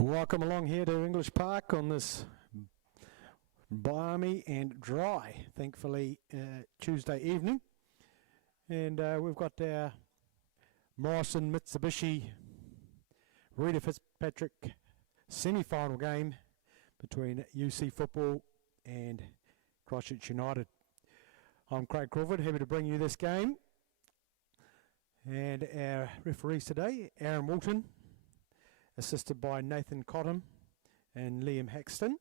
Welcome along here to English Park on this balmy and dry, thankfully, Tuesday evening. And we've got our Morrison Mitsubishi Reta Fitzpatrick semi-final game between UC Football and Christchurch United. I'm Craig Crawford, happy to bring you this game. And our referees today, Aaron Walton, assisted by Nathan Cottam and Liam Haxton.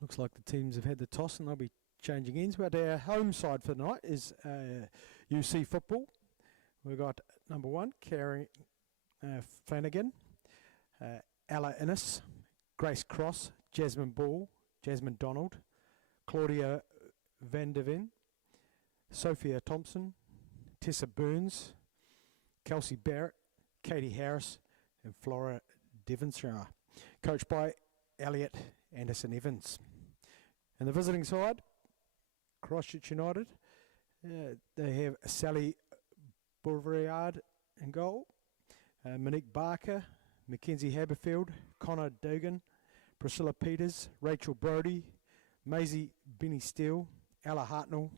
Looks like the teams have had the toss and they'll be changing ends, but our home side for the night is UC Football. We've got number 1, Carrie Flanagan, Ella Innes, Grace Cross, Jasmine Ball, Jasmine Donald, Claudia Van der Ven, Sophia Thompson, Tessa Burns, Kelsey Barrett, Katie Harris, and Flora Devonshire, coached by Elliot Anderson Evans. And the visiting side, Christchurch United, they have Sally Bouvriard in goal, Monique Barker, Mackenzie Haberfield, Connor Dugan, Priscilla Peters, Rachel Brody, Maisie Benny Steele, Ella Hartnell,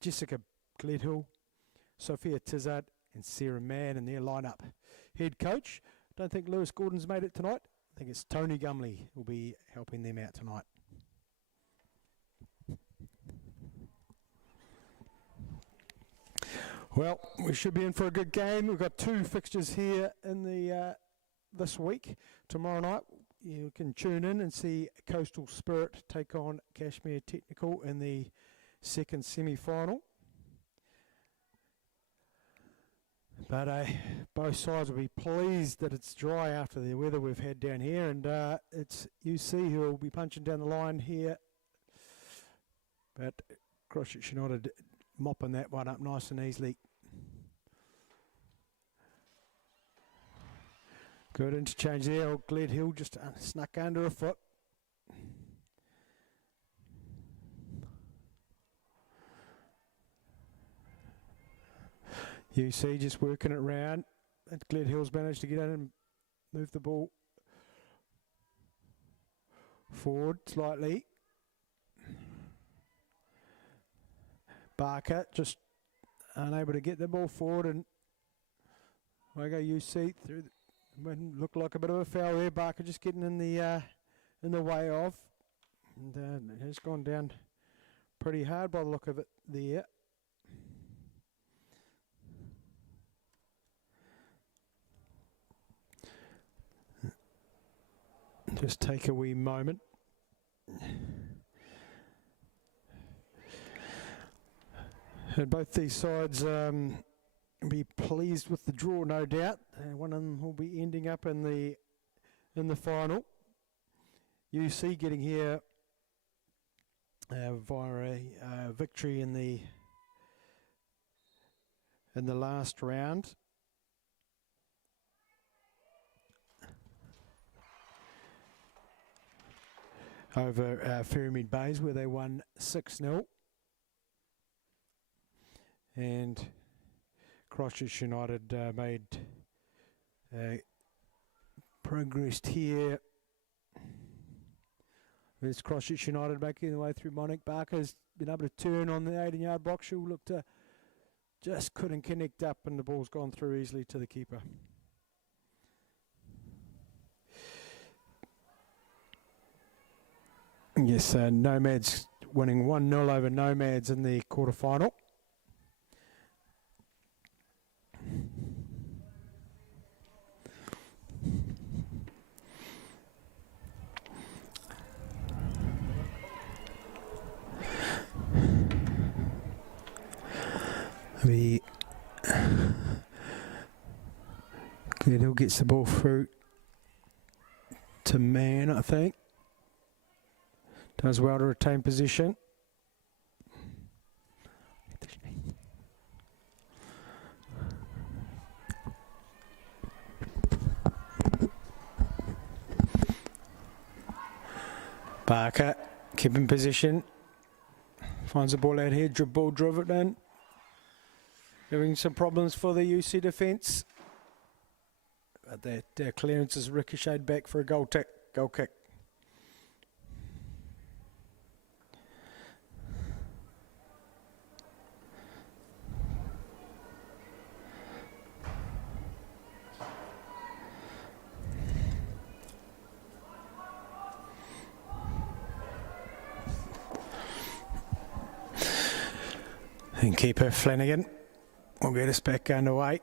Jessica Gledhill, Sophia Tizard, and Sarah Mann in their lineup. Head coach, don't think Lewis Gordon's made it tonight. I think it's Tony Gumley will be helping them out tonight. Well, we should be in for a good game. We've got 2 fixtures here in the this week. Tomorrow night you can tune in and see Coastal Spirit take on Kashmir Technical in the second semi-final. But both sides will be pleased that it's dry after the weather we've had down here, and it's UC who will be punching down the line here. But Christchurch United mopping that one up nice and easily. Good interchange there. Old Gledhill just snuck under a foot. UC just working it round. And Gledhill's managed to get in and move the ball forward slightly. Barker just unable to get the ball forward, and I go UC through. Looked like a bit of a foul there. Barker just getting in the way of, and it has gone down pretty hard by the look of it there. Just take a wee moment. And both these sides be pleased with the draw, no doubt. One of them will be ending up in the final. UC getting here via a victory in the last round. Over Ferrymead Bays, where they won 6-0. And Christchurch United made progressed here. There's Christchurch United making their way through. Monique Barker's been able to turn on the 18-yard box. She'll look to just couldn't connect up, and the ball's gone through easily to the keeper. Yes, Nomads winning 1-0 over Nomads in the quarterfinal. Gledhill gets the ball through to Mann, I think. Does well to retain position. Barker keeping position. Finds the ball out here. Ball driven in. Giving some problems for the UC defence. But their clearance is ricocheted back for a goal kick. And keeper Flanagan will get us back underway.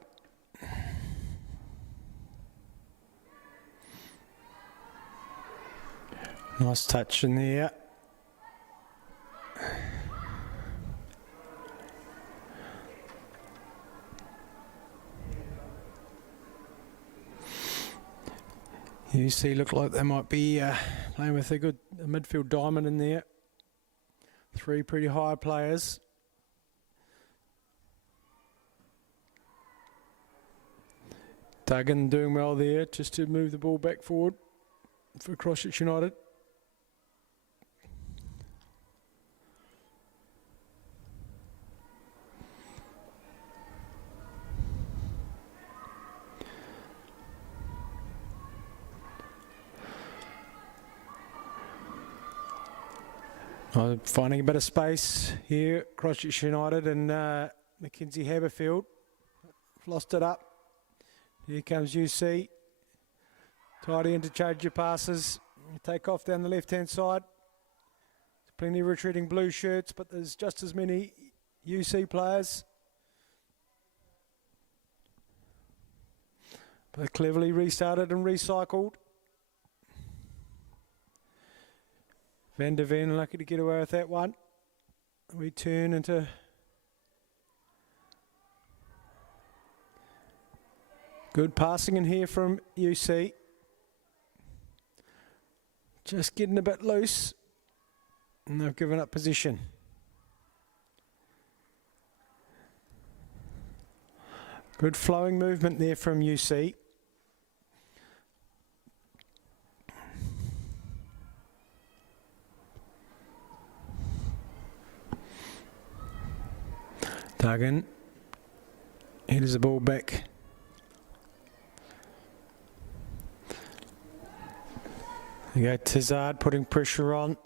Nice touch in there. You see, look like they might be playing with a good midfield diamond in there. 3 pretty high players. Duggan doing well there, just to move the ball back forward for Christchurch United. Finding a bit of space here, Christchurch United and Mackenzie Haberfield. Lost it up. Here comes UC. Tidy interchange your passes. Take off down the left-hand side. Plenty of retreating blue shirts, but there's just as many UC players. But cleverly restarted and recycled. Van der Ven lucky to get away with that one. We turn into good passing in here from UC. Just getting a bit loose. And they've given up position. Good flowing movement there from UC. Duggan. Headers the ball back. There you go, Tizard putting pressure on.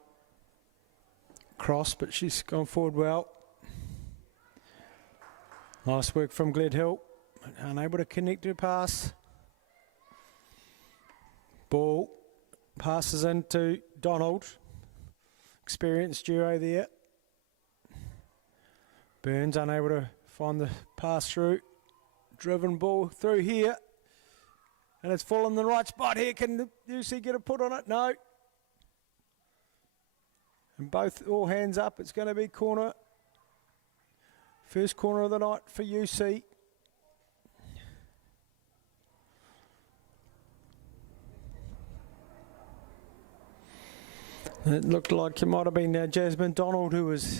Cross, but she's gone forward well. Nice work from Gledhill. Unable to connect her pass. Ball passes into Donald. Experienced duo there. Burns unable to find the pass through. Driven ball through here. And it's fallen in the right spot here. Can the UC get a put on it? No. And all hands up. It's going to be corner. First corner of the night for UC. It looked like it might have been Jasmine Donald who was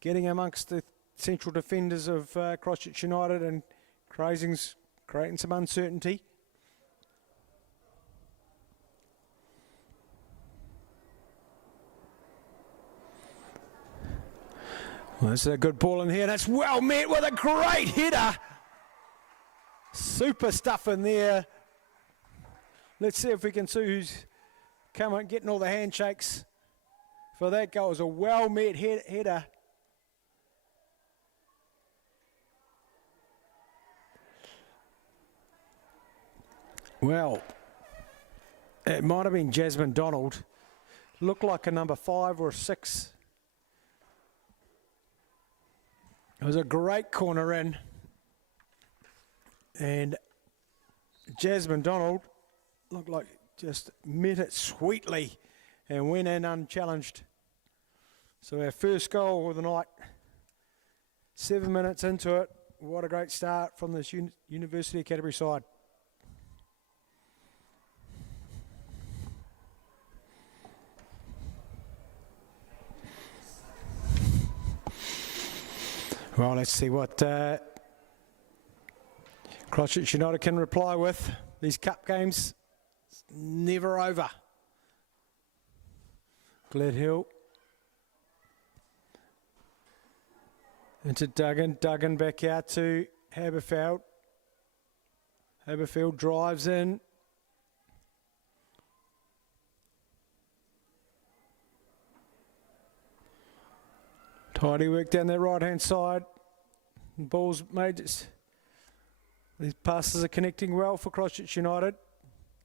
getting amongst the central defenders of Christchurch United and creating some uncertainty. Well, this is a good ball in here. That's well met with a great header. Super stuff in there. Let's see if we can see who's coming, getting all the handshakes for that goal. It was a well met header. Well, it might have been Jasmine Donald. Looked like a number 5 or a 6. It was a great corner in. And Jasmine Donald looked like just met it sweetly and went in unchallenged. So our first goal of the night, 7 minutes into it. What a great start from this University of Canterbury side. Well, let's see what Christchurch United can reply with. These cup games, it's never over. Gledhill. Into Duggan. Duggan back out to Haberfield. Haberfield drives in. Tidy work down that right-hand side. Ball's made. These passes are connecting well for Christchurch United.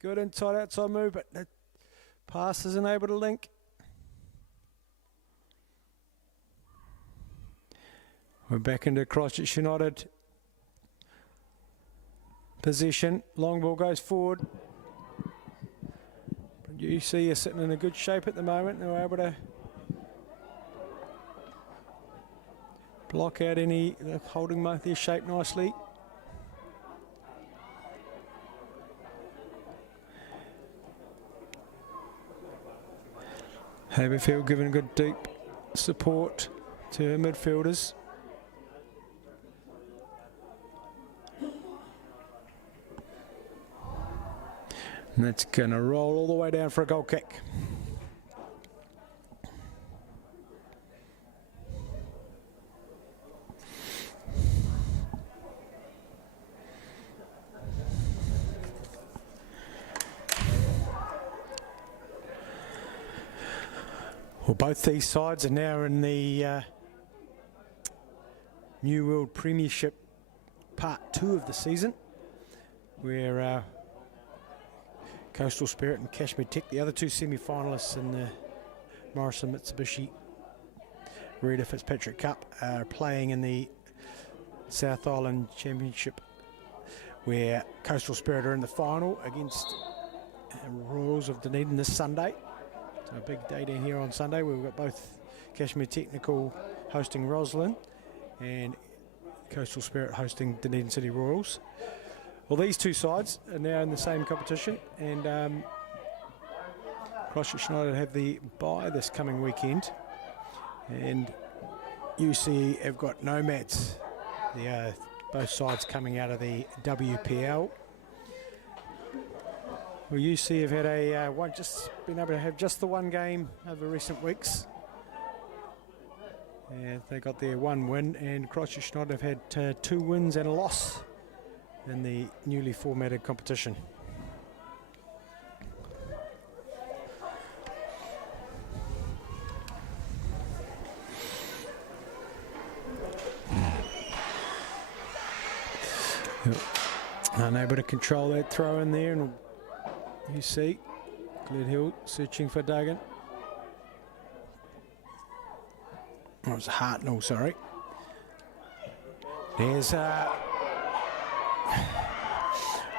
Good inside-outside move, but the pass isn't able to link. We're back into Christchurch United possession. Long ball goes forward. You see you're sitting in a good shape at the moment. They're able to block out any, holding their shape nicely. Haberfield giving good deep support to her midfielders. And that's going to roll all the way down for a goal kick. Well, both these sides are now in the New World Premiership Part 2 of the season, where Coastal Spirit and Kashmir Tech, the other two semi-finalists in the Morrison Mitsubishi Reta Fitzpatrick Cup, are playing in the South Island Championship, where Coastal Spirit are in the final against Royals of Dunedin this Sunday. So a big day down here on Sunday. We've got both Kashmir Technical hosting Roslyn and Coastal Spirit hosting Dunedin City Royals. Well, these two sides are now in the same competition, and Christchurch United have the bye this coming weekend, and UC have got Nomads, both sides coming out of the WPL. Well, UC have had just been able to have just the one game over recent weeks. And they got their one win, and Christchurch United have had 2 wins and a loss in the newly formatted competition. Unable to control that throw in there, and you see Glen Hill searching for Duggan. Oh, it was Hartnell, sorry. There's a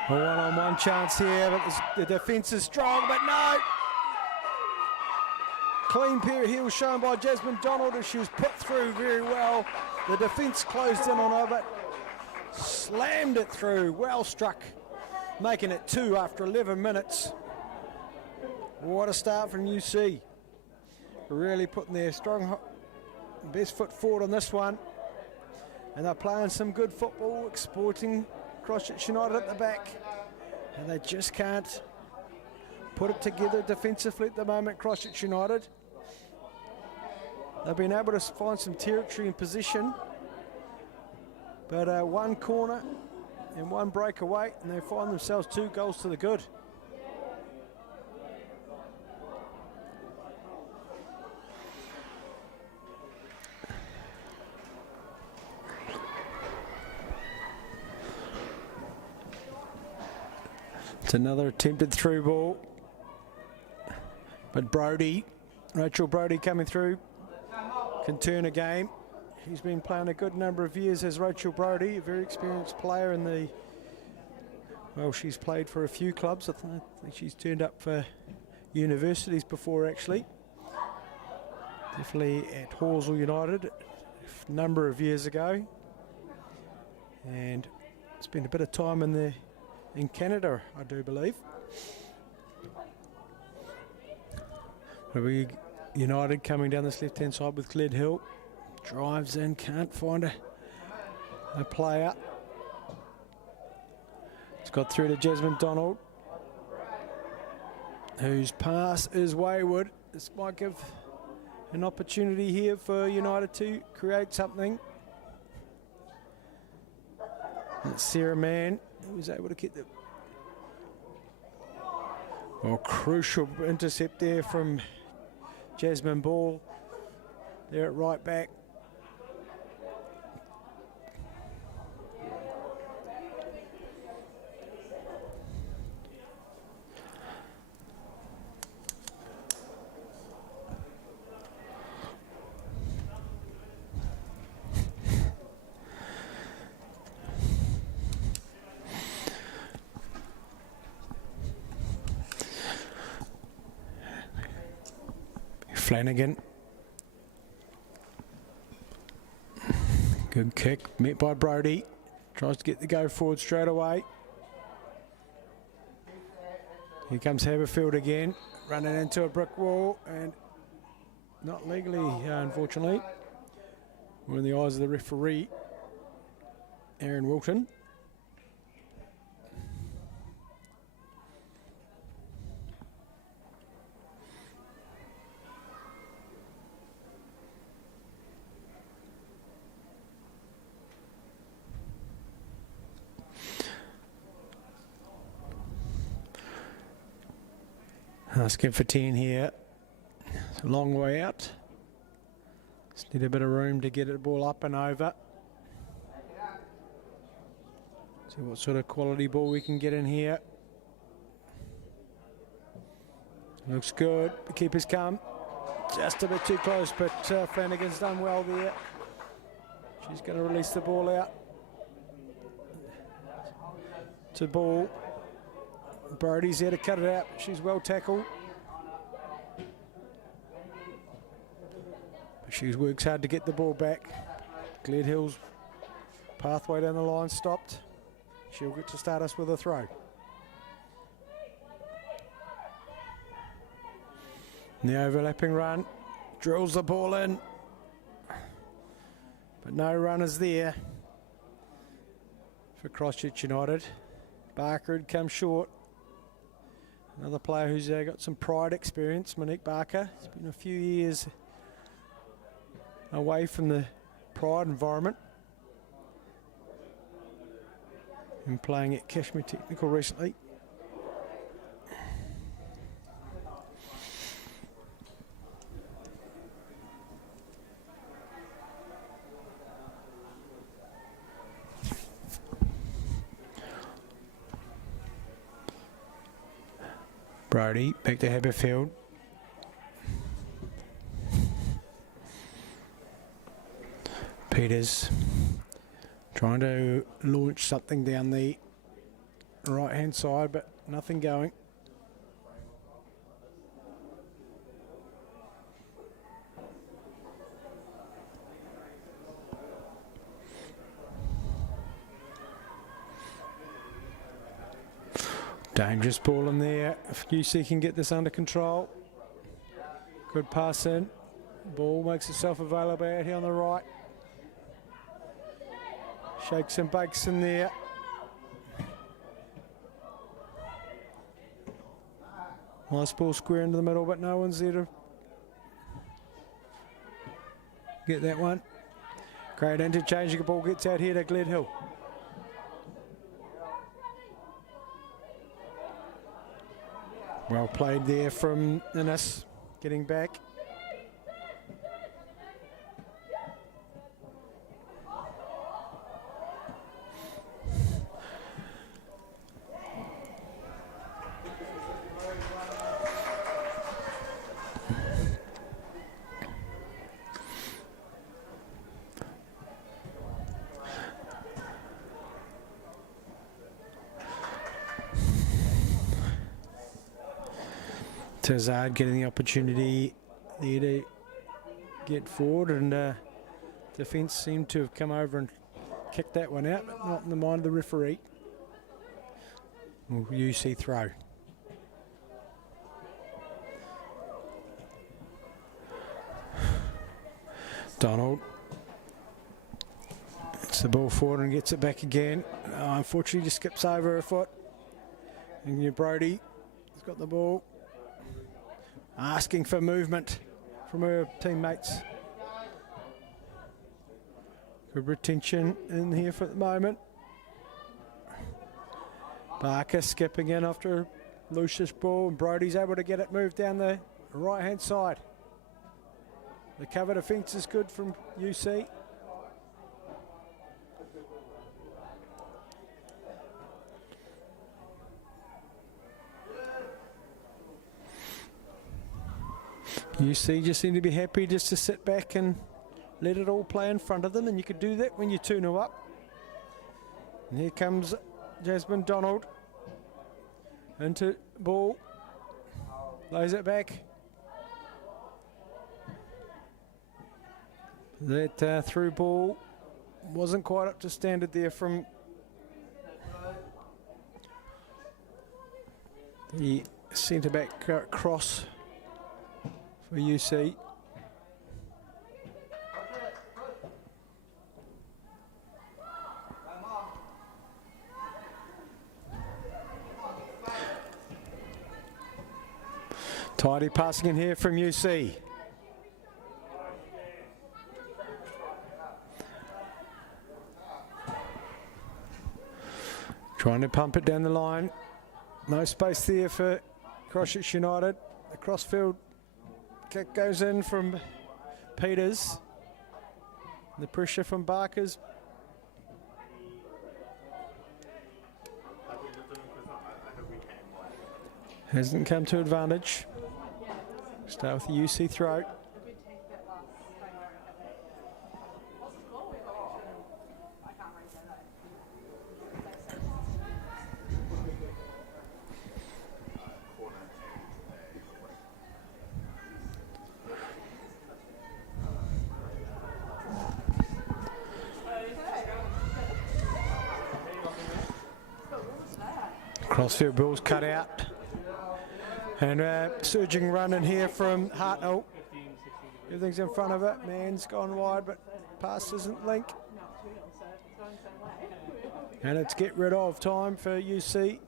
one-on-one chance here, but the defence is strong, but no! Clean pair of heels shown by Jasmine Donald as she was put through very well. The defence closed in on her, but slammed it through. Well struck, making it 2 after 11 minutes. What a start from UC. Really putting their best foot forward on this one. And they're playing some good football, exploiting Christchurch United at the back. And they just can't put it together defensively at the moment, Christchurch United. They've been able to find some territory and position. But one corner and one breakaway, and they find themselves 2 goals to the good. It's another attempted through ball. But Rachel Brodie coming through, can turn a game. She's been playing a good number of years as Rachel Brodie, a very experienced player in the... Well, she's played for a few clubs. I think she's turned up for universities before, actually. Definitely at Horsell United a number of years ago. And spent a bit of time in Canada, I do believe. United coming down this left-hand side with Glen Hill. Drives in, can't find a player. It's got through to Jasmine Donald, whose pass is wayward. This might give an opportunity here for United to create something. It's Sarah Mann He was able to get the crucial intercept there from Jasmine Ball there at right back. Flanagan. Good kick, met by Brody. Tries to get the go forward straight away. Here comes Haberfield again, running into a brick wall, and not legally, unfortunately. We're in the eyes of the referee, Aaron Wilton. Asking for 10 here. It's a long way out. Just need a bit of room to get the ball up and over. See what sort of quality ball we can get in here. Looks good. The keeper's come. Just a bit too close, but Flanagan's done well there. She's going to release the ball out. To Ball. Brody's there to cut it out. She's well tackled. She works hard to get the ball back. Gledhill's pathway down the line stopped. She'll get to start us with a throw. The overlapping run. Drills the ball in. But no runners there for Christchurch United. Barker had come short. Another player who's got some pride experience, Monique Barker. It's been a few years away from the pride environment. And playing at Kashmir Technical recently. Brody, back to Haberfield. Peters trying to launch something down the right hand side, but nothing going. Dangerous ball in there. If UC can get this under control. Good pass in. Ball makes itself available out here on the right. Shakes and bakes in there. Nice ball square into the middle, but no one's there to get that one. Great interchange. The ball gets out here to Gledhill. Well played there from Innes, getting back. Tazard getting the opportunity there to get forward, and defence seemed to have come over and kicked that one out, but not in the mind of the referee. UC throw. Donald gets the ball forward and gets it back again. Unfortunately, just skips over a foot. And Brody has got the ball. Asking for movement from her teammates. Good retention in here for the moment. Barker skipping in after a loosish ball, and Brodie's able to get it moved down the right-hand side. The cover defence is good from UC. UC just seem to be happy just to sit back and let it all play in front of them, and you could do that when you 2-0 up. And here comes Jasmine Donald into ball, lays it back. That through ball wasn't quite up to standard there from the centre back cross for UC. Tidy passing in here from UC. Trying to pump it down the line. No space there for Christchurch United. The crossfield kick goes in from Peters. The pressure from Barker's. Hasn't come to advantage. Start with the UC throw. Crossfield ball's cut out. And surging run in here from Hartnell. Everything's in front of it. Man's gone wide, but pass isn't link. And it's get rid of time for UC.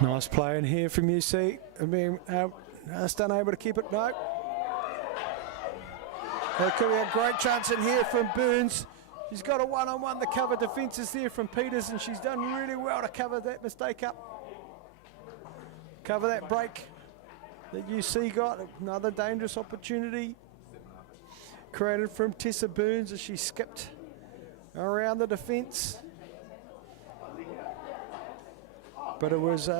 Nice play in here from UC. Being just unable to keep it. No. There could be a great chance in here from Burns. She's got a one-on-one. The cover defence is there from Peters, and she's done really well to cover that mistake up. Cover that break that UC got. Another dangerous opportunity created from Tessa Burns as she skipped around the defence. But it was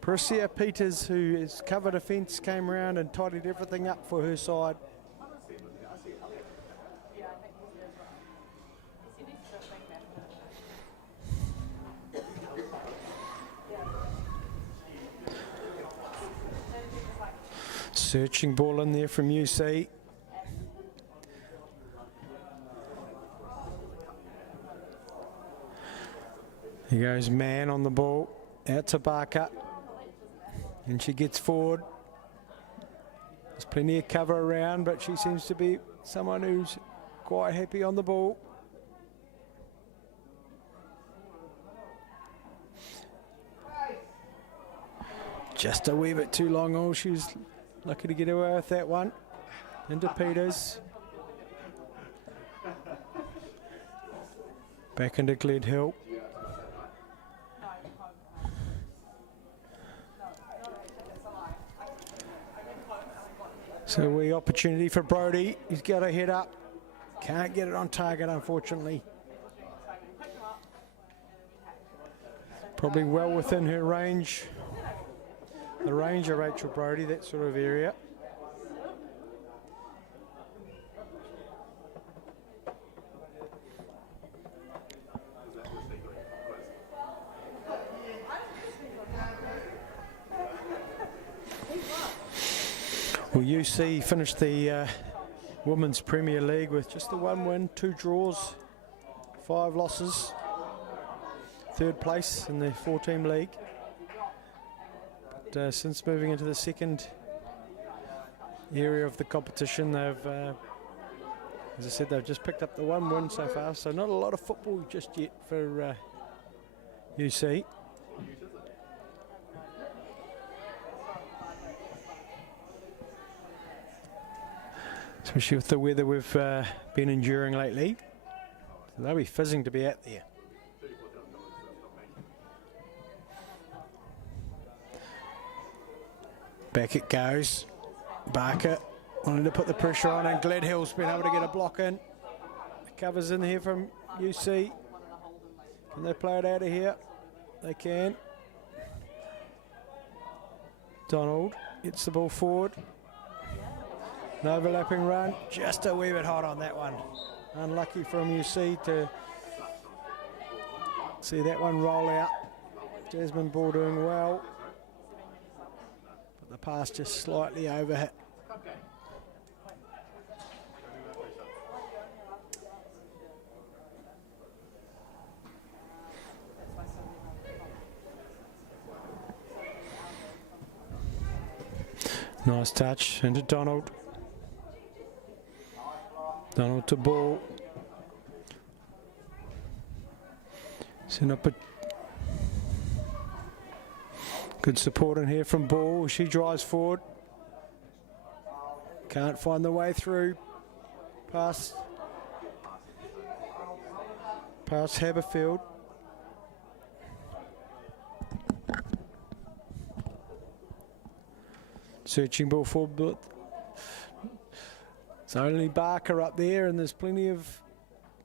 Priscilla Peters, who is cover defence, came around and tidied everything up for her side. Searching ball in there from UC. Here goes Mann on the ball, out to Barker. And she gets forward. There's plenty of cover around, but she seems to be someone who's quite happy on the ball. Just a wee bit too long. Oh, she was lucky to get away with that one. Into Peters. Back into Gled Hill. So wee opportunity for Brodie. He's got to head up. Can't get it on target, unfortunately. Probably well within her range. The range of Rachel Brodie, that sort of area. Well, UC finished the Women's Premier League with just the 1 win, 2 draws, 5 losses. 3rd place in the 4-team league. But since moving into the second area of the competition, they've, as I said, they've just picked up the 1 win so far. So not a lot of football just yet for UC. especially with the weather we've been enduring lately. So they'll be fizzing to be out there. Back it goes. Barker wanted to put the pressure on, and Gledhill's been able to get a block in. Covers in here from UC. Can they play it out of here? They can. Donald gets the ball forward. An overlapping run. Just a wee bit hot on that one. Unlucky from UC to see that one roll out. Jasmine Ball doing well. But the pass just slightly overhit. Nice touch into Donald. Donald to Ball. Send up a good support in here from Ball. She drives forward. Can't find the way through. Past Haberfield. Searching ball forward, but it's only Barker up there, and there's plenty of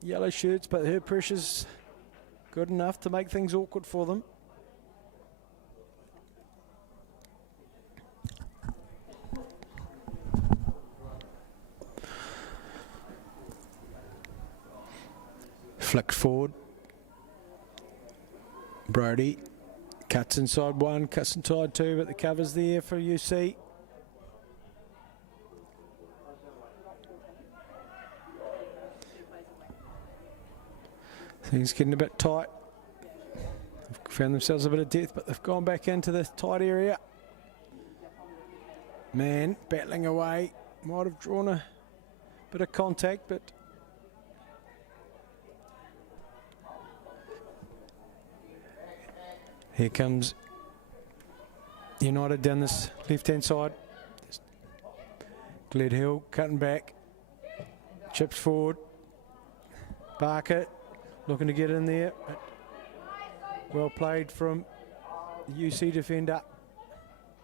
yellow shirts, but her pressure's good enough to make things awkward for them. Flicked forward. Brody cuts inside one, cuts inside two, but the cover's there for UC. Things getting a bit tight. They've found themselves a bit of depth, but they've gone back into the tight area. Man battling away. Might have drawn a bit of contact, but here comes United down this left-hand side. Gledhill cutting back. Chips forward. Barker looking to get in there, but well played from the UC defender.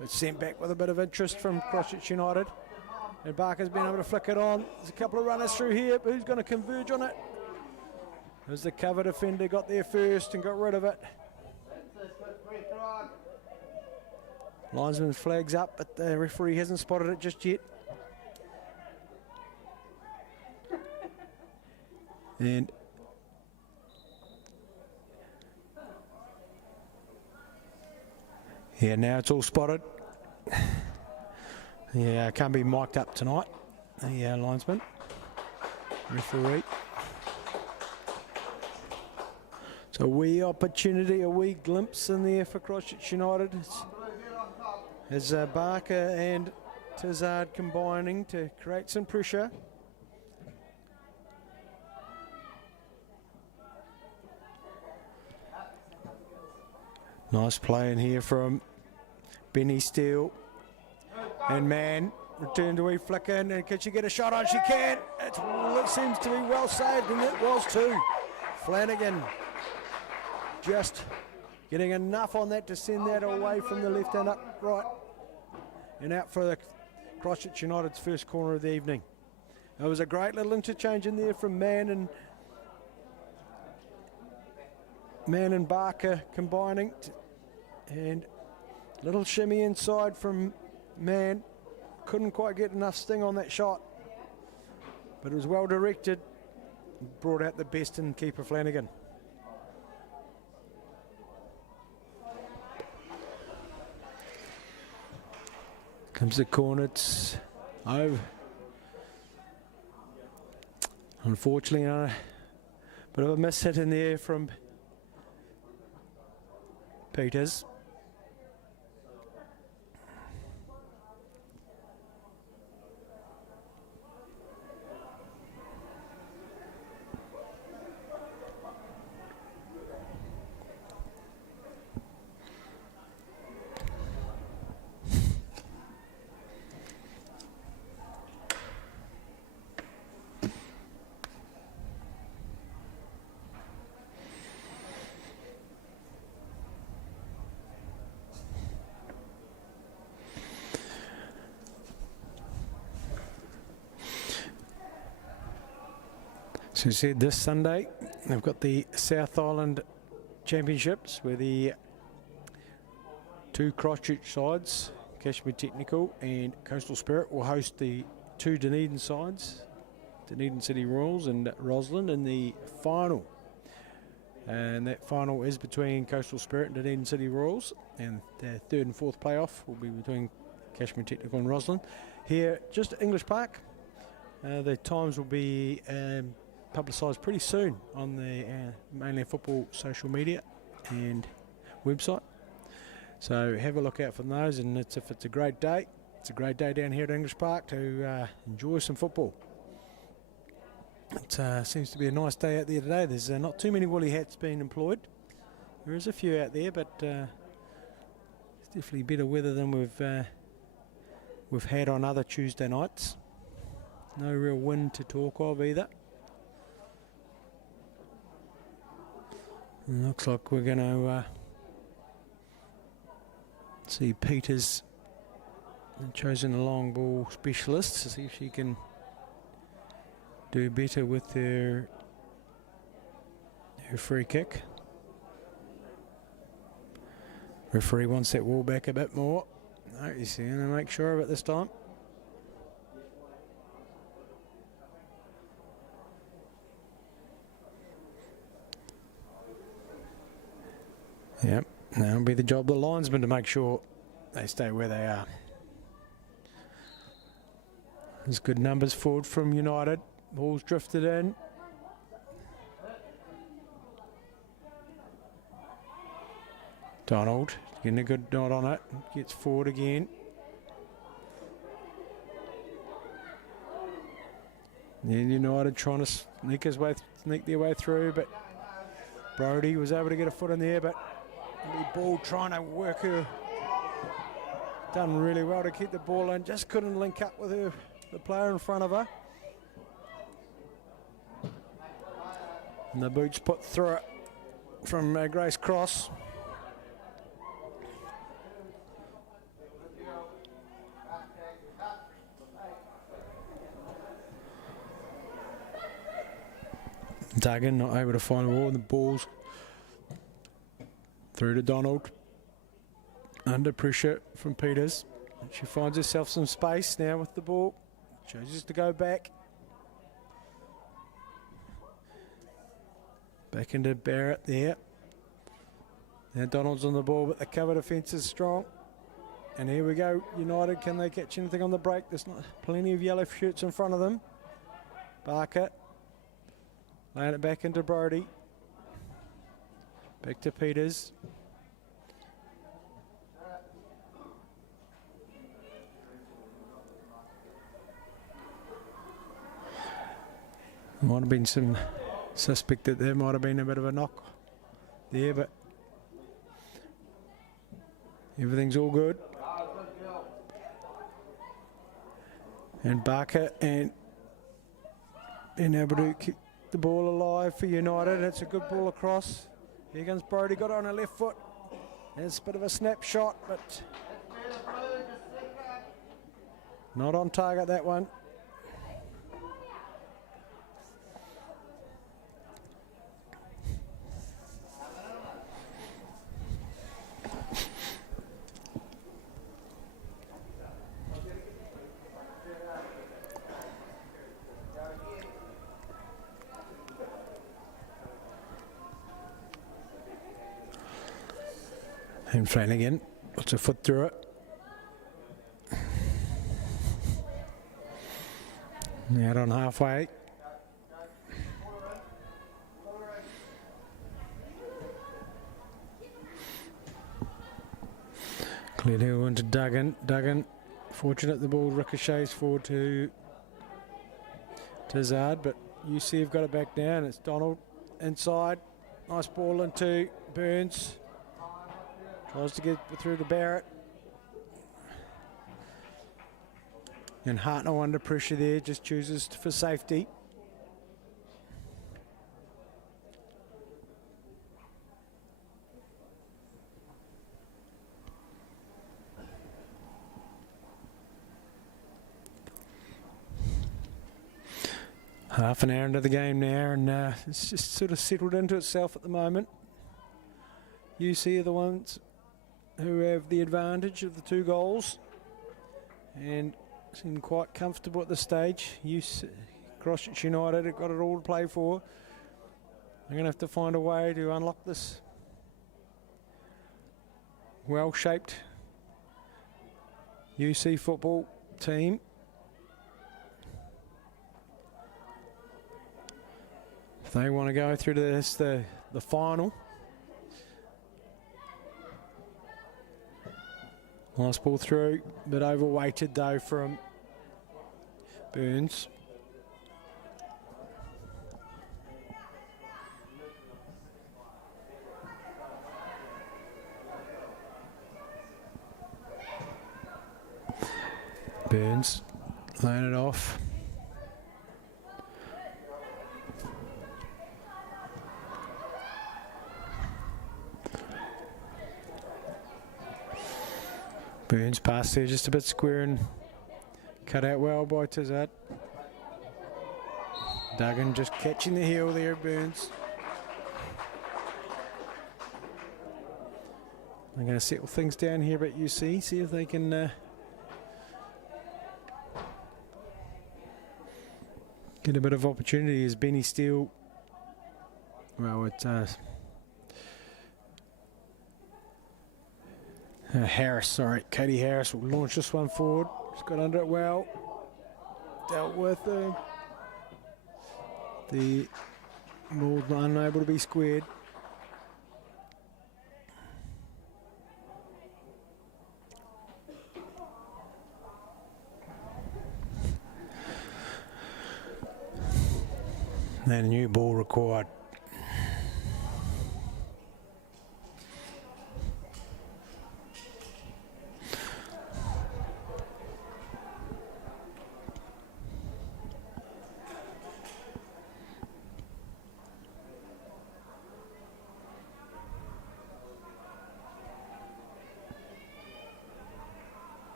It's sent back with a bit of interest from Christchurch United. And Barker's been able to flick it on. There's a couple of runners through here, but who's going to converge on it? As the cover defender got there first and got rid of it. Linesman flags up, but the referee hasn't spotted it just yet. And yeah, now it's all spotted. Yeah, can't be mic'd up tonight. The linesman, referee. So a wee opportunity, a wee glimpse in there for Christchurch United. As Barker and Tizard combining to create some pressure. Nice play in here from Benny Steele. And man, returned to a flick in, and can she get a shot on? She can. It seems to be well saved, and it was too. Flanagan just getting enough on that to send that away from the left and up right. And out for the Christchurch United's first corner of the evening. It was a great little interchange in there from Man and Barker combining. And little shimmy inside from Man. Couldn't quite get enough sting on that shot. But it was well directed. Brought out the best in keeper Flanagan. Comes the corner, it's over. Unfortunately, a bit of a miss hit in the air from Peters. So you said this Sunday, they've got the South Island Championships where the two Christchurch sides, Kashmir Technical and Coastal Spirit, will host the two Dunedin sides, Dunedin City Royals and Roslyn, in the final. And that final is between Coastal Spirit and Dunedin City Royals, and the third and fourth playoff will be between Kashmir Technical and Roslyn. Here, just at English Park, the times will be publicised pretty soon on the Mainland Football social media and website. So have a look out for those, and if it's a great day, it's a great day down here at English Park to enjoy some football. It seems to be a nice day out there today. There's not too many woolly hats being employed. There is a few out there, but it's definitely better weather than we've had on other Tuesday nights. No real wind to talk of either. And looks like we're going to see Peters chosen a long ball specialist to see if she can do better with her free kick. Referee wants that wall back a bit more. No, he's going to make sure of it this time. Yep, that'll be the job of the linesman to make sure they stay where they are. There's good numbers forward from United. Ball's drifted in. Donald getting a good dot on it. Gets forward again. Then United trying to sneak their way through, but Brody was able to get a foot in there, but the ball trying to work her. Done really well to keep the ball in. Just couldn't link up with the player in front of her. And the boots put through it from Grace Cross. Duggan not able to find the ball, and the ball's through to Donald. Under pressure from Peters. She finds herself some space now with the ball. Chooses to go back. Back into Barrett there. Now Donald's on the ball, but the cover defence is strong. And here we go. United, can they catch anything on the break? There's not plenty of yellow shirts in front of them. Barker laying it back into Brody. Back to Peters. Might have been some suspect that there might have been a bit of a knock there, but everything's all good. And Barker and being able to keep the ball alive for United. It's a good ball across. Here comes Brody, got it on her left foot. It's a bit of a snapshot, but not on target, that one. And Flanagan puts a foot through it. Out on halfway. Cleared her into Duggan. Duggan, fortunate the ball ricochets forward to Zard, but UC have got it back down. It's Donald inside. Nice ball into Burns. Tries to get through to Barrett. And Hartnell under pressure there, just chooses for safety. Half an hour into the game now, and it's just sort of settled into itself at the moment. UC are the ones who have the advantage of the 2 goals and seem quite comfortable at this stage. Christchurch United have got it all to play for. They're going to have to find a way to unlock this well-shaped UC football team. If they want to go through to this, the final. Nice ball through, but overweighted though from Burns. Burns laying it off. Burns past there just a bit square and cut out well by Tizat. Duggan just catching the heel there, Burns. I'm going to settle things down here at UC, see if they can get a bit of opportunity as Benny Steele. Well, it's Harris, sorry, Katie Harris will launch this one forward. She's got under it well. Dealt with the ball unable to be squared. And a new ball required.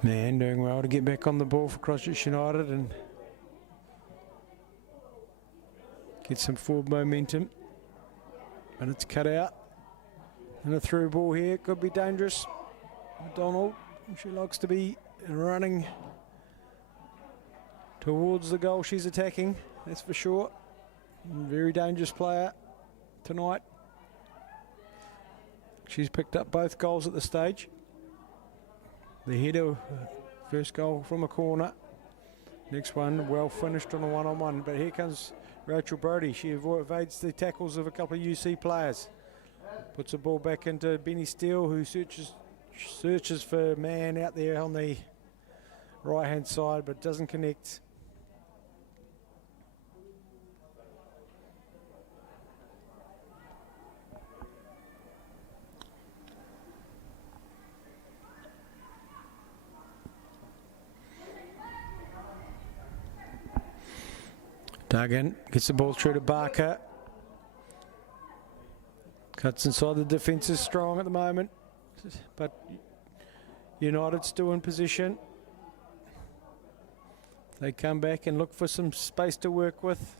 Man doing well to get back on the ball for Christchurch United and get some forward momentum. And it's cut out. And a through ball here could be dangerous. McDonald, she likes to be running towards the goal she's attacking, that's for sure. Very dangerous player tonight. She's picked up both goals at the stage. The header, first goal from a corner. Next one, well finished on a one-on-one. But here comes Rachel Brody. She evades the tackles of a couple of UC players. Puts the ball back into Benny Steele, who searches for man out there on the right-hand side, but doesn't connect. Duggan gets the ball through to Barker. Cuts inside, the defence is strong at the moment, but United still in position. They come back and look for some space to work with.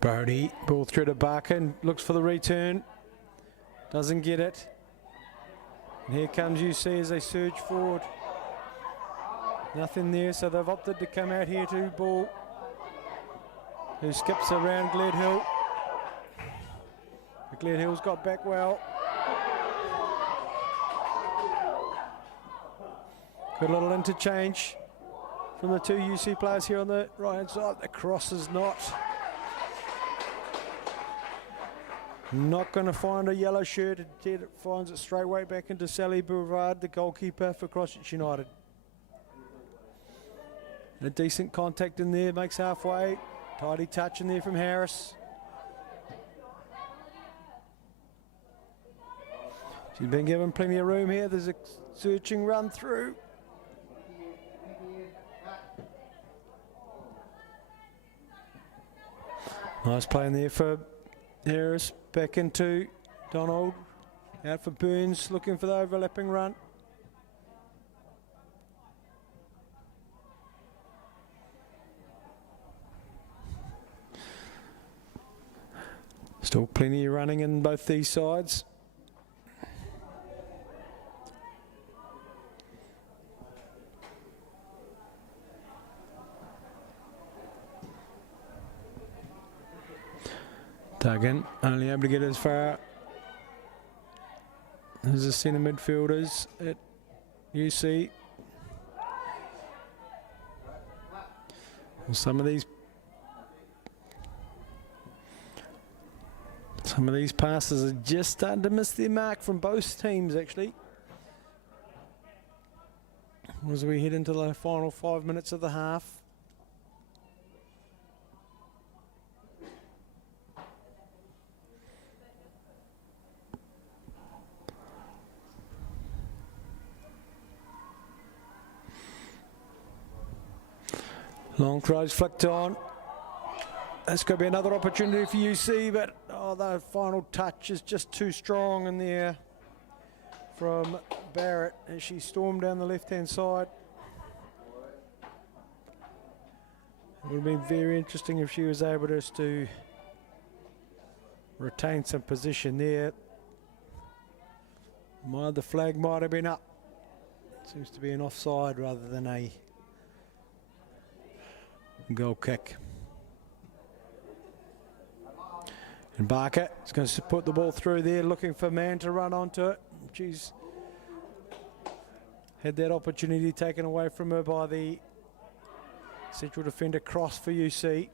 Brody, ball through to Barker and looks for the return. Doesn't get it. And here comes UC as they surge forward. Nothing there, so they've opted to come out here to ball. Who skips around Gledhill. Gledhill's got back well. Good little interchange from the two UC players here on the right-hand side. The cross is not going to find a yellow shirt. Instead it finds it straight way back into Sally Boulevard, the goalkeeper for Christchurch United. A decent contact in there, makes halfway. Tidy touch in there from Harris. She's been given plenty of room here. There's a searching run through. Nice play in there for Harris. Back into Donald. Out for Burns, looking for the overlapping run. Still plenty of running in both these sides. Duggan only able to get as far as the centre midfielders at UC. Well, some of these passes are just starting to miss their mark from both teams, actually. As we head into the final 5 minutes of the half. Long throws flicked on. That's going to be another opportunity for UC, but the final touch is just too strong in there from Barrett as she stormed down the left-hand side. It would have been very interesting if she was able just to retain some position there. The flag might have been up. Seems to be an offside rather than a goal kick. And Barker is going to put the ball through there, looking for man to run onto it. She's had that opportunity taken away from her by the central defender. Cross for UC.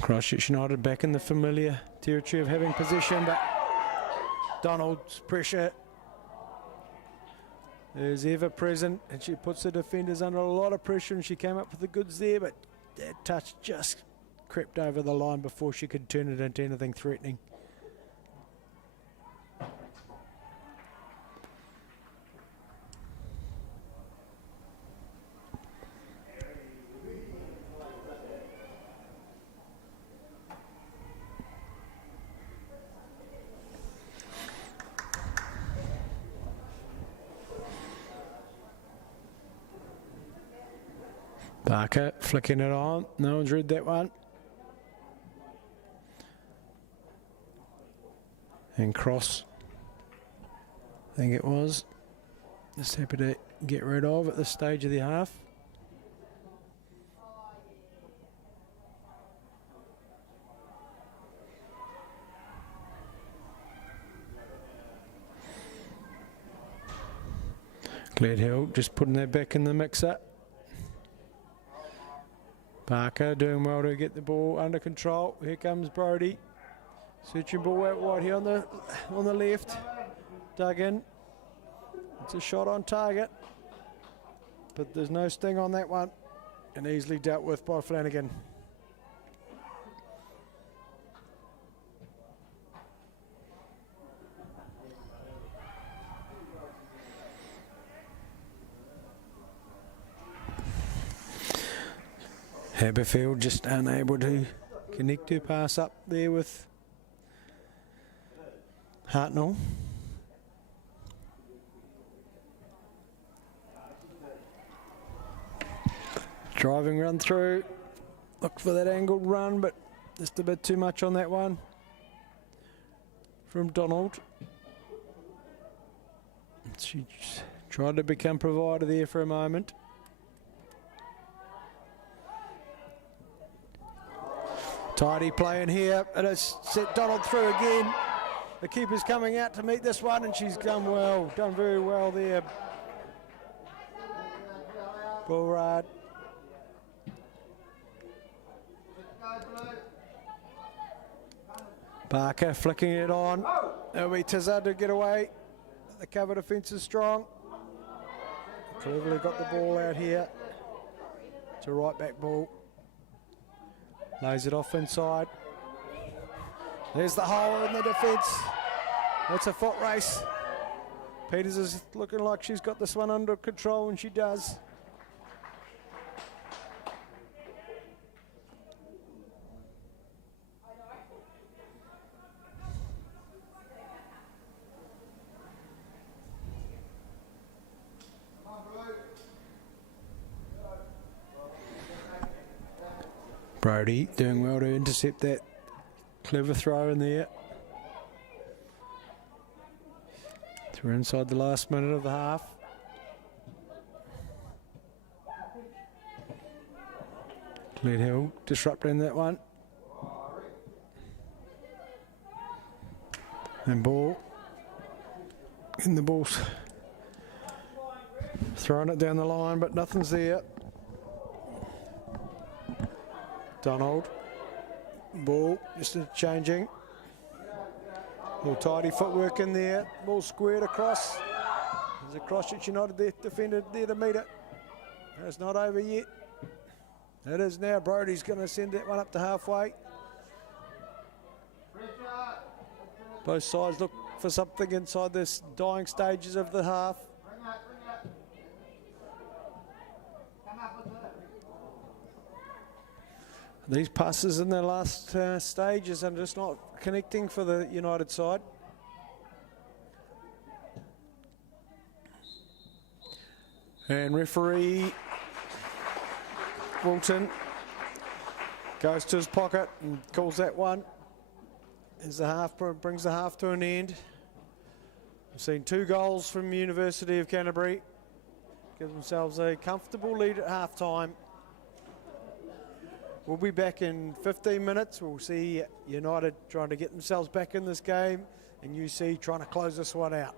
Christchurch United back in the familiar territory of having possession, but Donald's pressure is ever present and she puts the defenders under a lot of pressure, and she came up with the goods there, but that touch just crept over the line before she could turn it into anything threatening. Barker flicking it on. No one's read that one. And Cross, I think it was. Just happy to get rid of at this stage of the half. Gladhill just putting that back in the mixer. Barker doing well to get the ball under control. Here comes Brody. Searching ball out wide here on the left. Dug in. It's a shot on target, but there's no sting on that one, and easily dealt with by Flanagan. Haberfield just unable to connect her pass up there with Hartnell. Driving run through. Look for that angled run, but just a bit too much on that one from Donald. She tried to become provider there for a moment. Tidy play in here, and it's set Donald through again. The keeper's coming out to meet this one, and she's done well, done very well there. Bullrad. Barker flicking it on. It'll be Tizard to get away. The cover defence is strong. Cleverly got the ball out here. It's a right back ball. Lays it off inside. There's the hole in the defence. That's a foot race. Peters is looking like she's got this one under control, and she does. Brody doing well to intercept that clever throw in there. We're inside the last minute of the half. Glen Hill disrupting that one. And ball. In the ball's throwing it down the line, but nothing's there. Donald. Ball just changing. Little tidy footwork in there. Ball squared across. There's a Christchurch United defender there to meet it. It's not over yet. It is now. Brody's going to send that one up to halfway. Both sides look for something inside this dying stages of the half. These passes in the last stages are just not connecting for the United side. And referee Wilton goes to his pocket and calls that one. As the half brings the half to an end. We've seen 2 goals from University of Canterbury. Give themselves a comfortable lead at half time. We'll be back in 15 minutes. We'll see United trying to get themselves back in this game and UC trying to close this one out.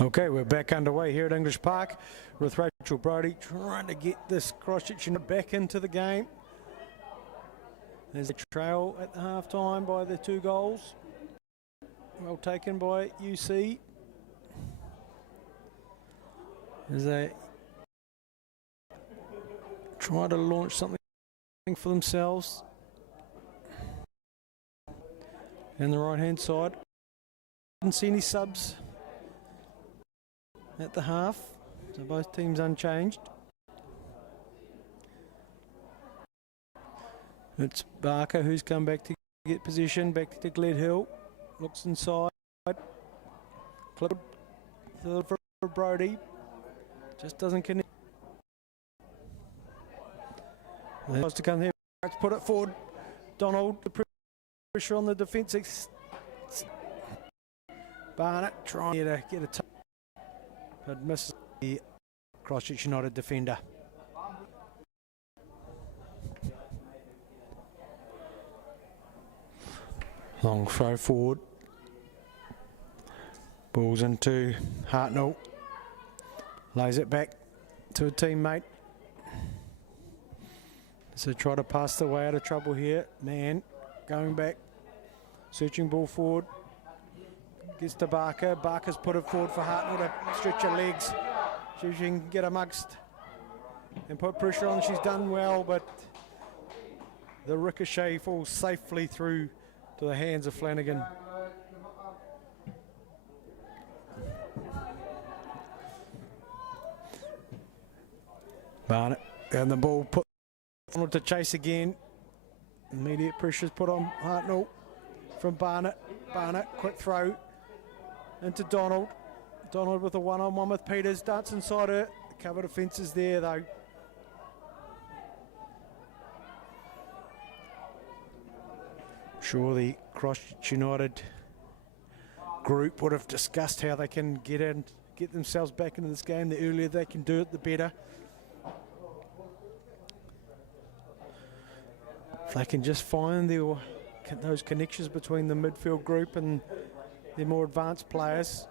Okay, we're back underway here at English Park with Rachel Brodie trying to get this Christchurch back into the game. There's a trail at the half-time by the 2 goals. Well taken by UC. As they try to launch something for themselves. And the right-hand side. Didn't see any subs at the half, so both teams unchanged. It's Barker who's come back to get position, back to Gled Hill, looks inside, clip for Brodie, just doesn't connect. Tries to come here, put it forward, Donald, the pressure on the defence. Barnett trying to get a touch, but misses the Christchurch United defender. Long throw forward. Ball's into Hartnell. Lays it back to a teammate. So try to pass the way out of trouble here. Man going back. Searching ball forward. Gets to Barker. Barker's put it forward for Hartnell to stretch her legs. She can get amongst and put pressure on. She's done well, but the ricochet falls safely through to the hands of Flanagan. Barnett and the ball put to chase again. Immediate pressure's put on Hartnell from Barnett. Barnett, quick throw into Donald. Donald with a one-on-one with Peters. Darts inside her. The cover defence is there though. Sure, the Christchurch United group would have discussed how they can get themselves back into this game. The earlier they can do it, the better. If they can just find those connections between the midfield group and the more advanced players.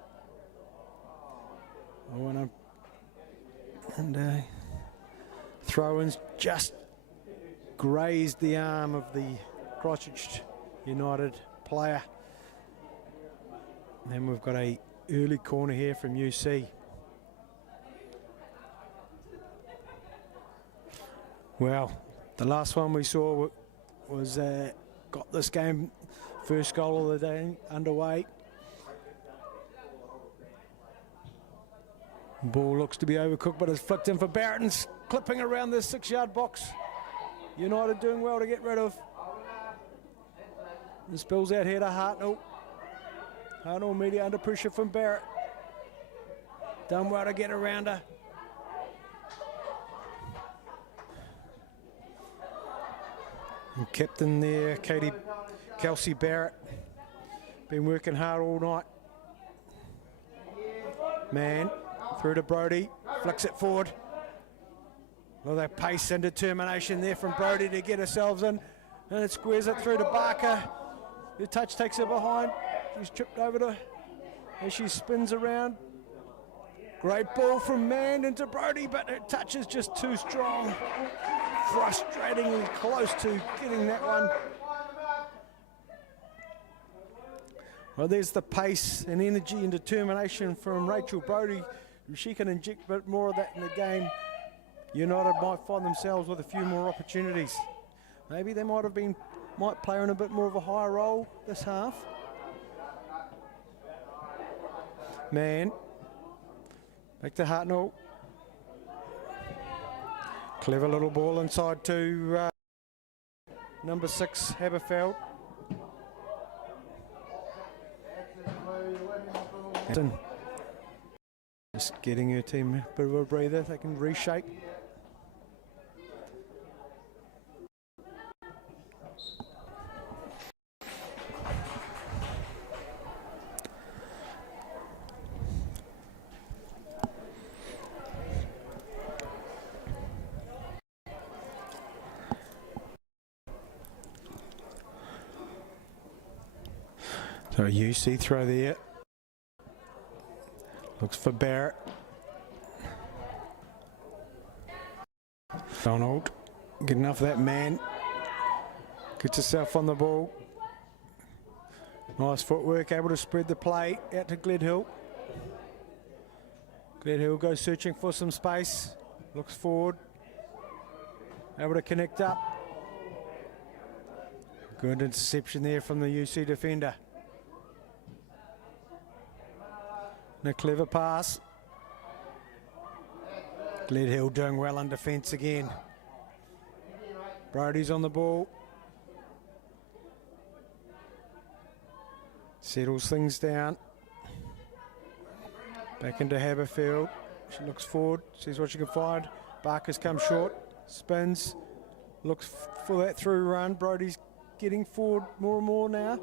Throw-ins just grazed the arm of the Christchurch United player. And then we've got a early corner here from UC. Well, the last one we saw was got this game, first goal of the day underway. Ball looks to be overcooked, but it's flicked in for Barrett and clipping around the 6-yard box. United doing well to get rid of. And spills out here to Hartnell. Hartnell immediately under pressure from Barrett. Done well to get around her. And captain there, Kelsey Barrett. Been working hard all night. Man, through to Brodie, flicks it forward. Well, that pace and determination there from Brodie to get herself in. And it squares it through to Barker. The touch takes her behind. She's tripped over to as she spins around. Great ball from Mann into Brodie, but her touch is just too strong. Frustratingly close to getting that one. Well, there's the pace and energy and determination from Rachel Brodie. If she can inject a bit more of that in the game, United might find themselves with a few more opportunities. Maybe they might play in a bit more of a higher role this half. Man, back to Hartnell. Clever little ball inside to number 6, Haberfeld. Just getting her team a bit of a breather, they can reshape. So UC throw there. Looks for Barrett. Donald, get enough of that man. Gets herself on the ball. Nice footwork, able to spread the play out to Gledhill. Gledhill goes searching for some space. Looks forward. Able to connect up. Good interception there from the UC defender. And a clever pass. Gledhill doing well on defence again. Brody's on the ball. Settles things down. Back into Haberfield. She looks forward, sees what she can find. Barker's come short, spins, looks for that through run. Brody's getting forward more and more now.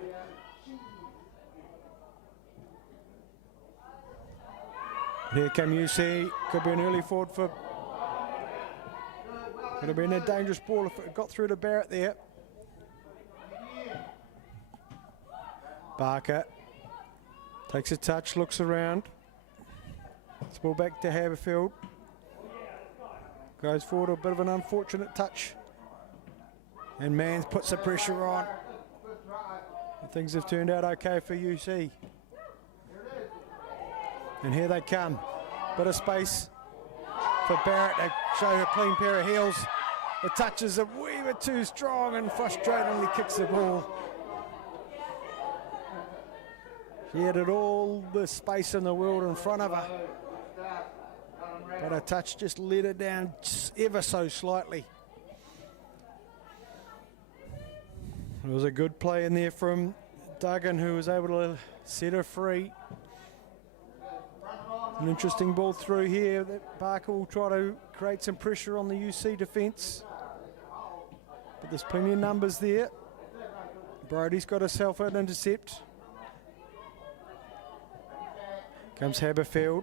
Here come UC, could be an early forward for, could have been a dangerous ball if it got through to Barrett there. Barker takes a touch, looks around. It's ball back to Haberfield. Goes forward, a bit of an unfortunate touch. And Manns puts the pressure on. Things have turned out okay for UC. And here they come. Bit of space for Barrett to show her clean pair of heels. The touch is a wee bit too strong and frustratingly kicks the ball. She had all the space in the world in front of her. But a touch just let her down ever so slightly. It was a good play in there from Duggan, who was able to set her free. An interesting ball through here that Barker will try to create some pressure on the UC defence. But there's plenty of numbers there. Brody's got herself an intercept. Comes Haberfield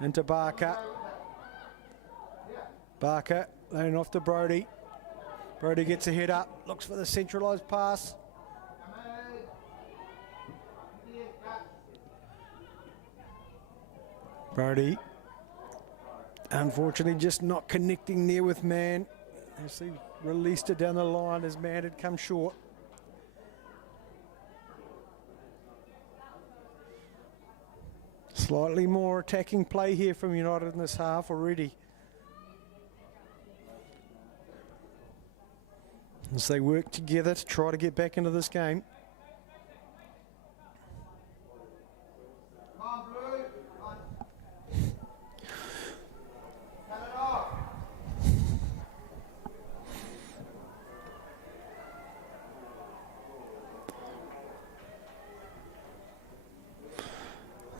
into Barker. Barker laying off to Brody. Brody gets a head up, looks for the centralised pass. Brody, unfortunately, just not connecting there with Mann. As he released it down the line as Mann had come short. Slightly more attacking play here from United in this half already. As they work together to try to get back into this game.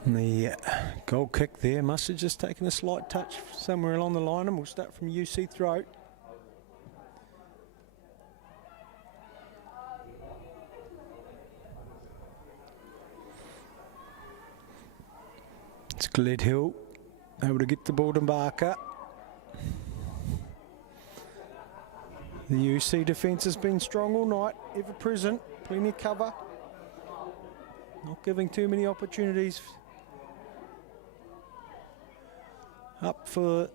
And the goal kick there must have just taken a slight touch somewhere along the line, and we'll start from UC throat. It's Gledhill able to get the ball to Barker. The UC defence has been strong all night, ever present, plenty of cover. Not giving too many opportunities up for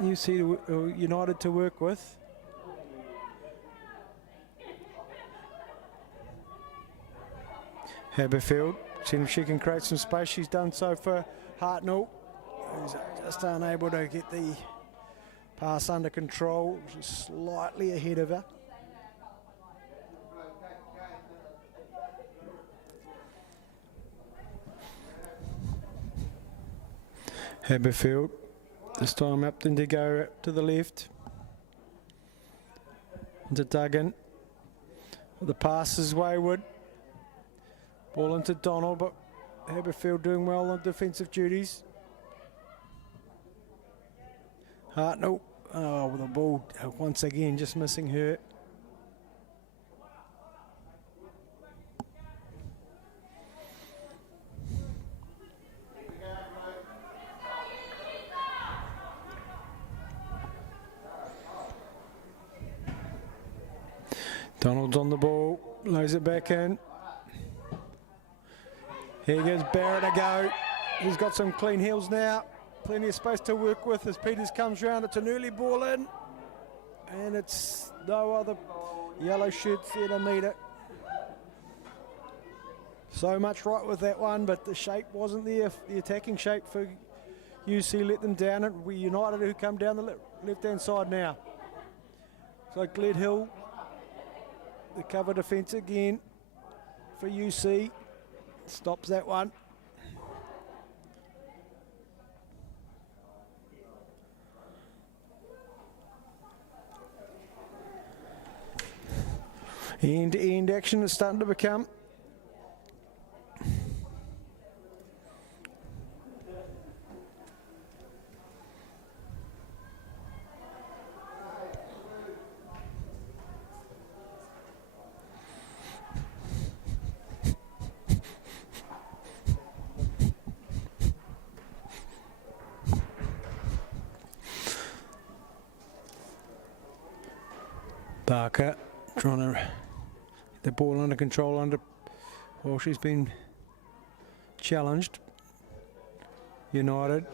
UC United to work with. Haberfield, seeing if she can create some space. She's done so for Hartnell, who's just unable to get the pass under control. She's slightly ahead of her. Haberfield, this time Upton to go to the left. Into Duggan. The pass is wayward. Ball into Donald, but Haberfield doing well on defensive duties. Hartnell, oh, with the ball once again just missing her. Donald's on the ball, lays it back in. Here goes Barrett a go. He's got some clean heels now. Plenty of space to work with as Peters comes round. It's an early ball in. And it's no other yellow shirts there to meet it. So much right with that one, but the shape wasn't there. The attacking shape for UC let them down. It will be United who come down the left-hand side now. So Gled Hill, the cover defence again for UC. Stops that one. End-to-end action is starting to become. Barker trying to get the ball under control while she's been challenged. United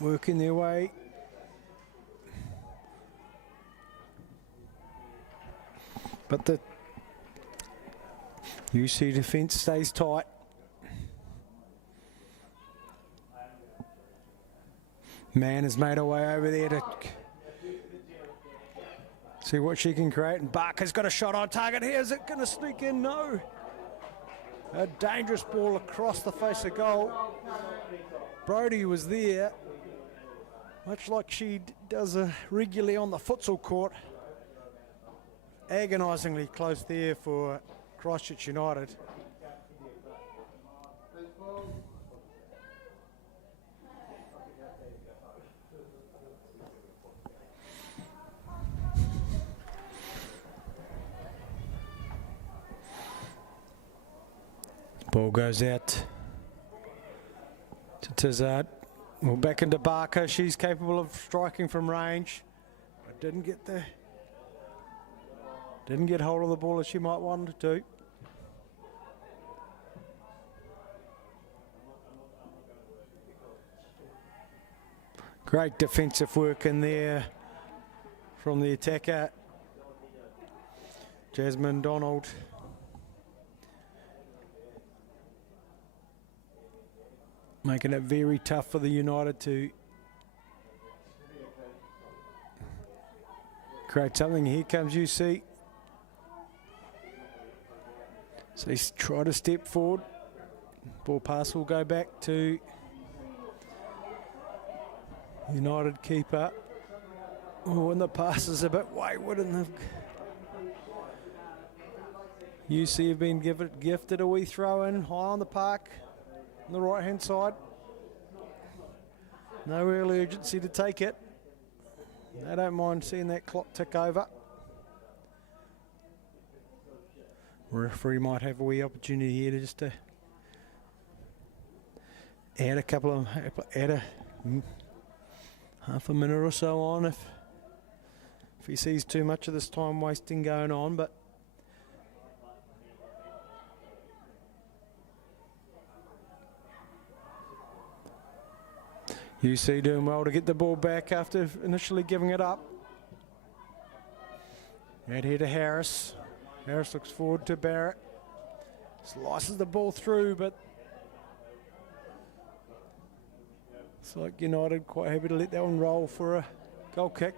working their way. But the UC defence stays tight. Man has made her way over there to see what she can create, and Barker's got a shot on target here. Is it going to sneak in? No. A dangerous ball across the face of goal. Brodie was there, much like she does regularly on the futsal court. Agonisingly close there for Christchurch United. Ball goes out to Tizard. Well, back into Barker. She's capable of striking from range, but didn't get hold of the ball as she might want to. Great defensive work in there from the attacker, Jasmine Donald. Making it very tough for the United to create something. Here comes UC. So he's tried to step forward. Ball pass will go back to United keeper. Oh, and the pass is a bit wayward, and the UC have been gifted a wee throw in high on the park. On the right hand side. No real urgency to take it. They don't mind seeing that clock tick over. Referee might have a wee opportunity here to just add a half a minute or so on if he sees too much of this time wasting going on, but UC doing well to get the ball back after initially giving it up. Right here to Harris. Harris looks forward to Barrett. Slices the ball through, but it's like United quite happy to let that one roll for a goal kick.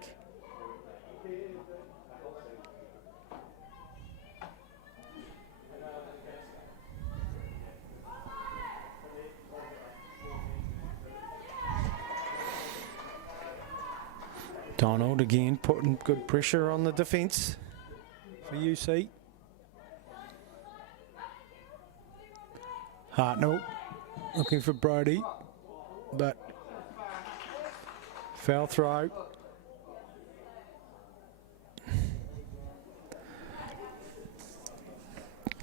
Donald again putting good pressure on the defence for UC. Hartnell looking for Brodie, but foul throw.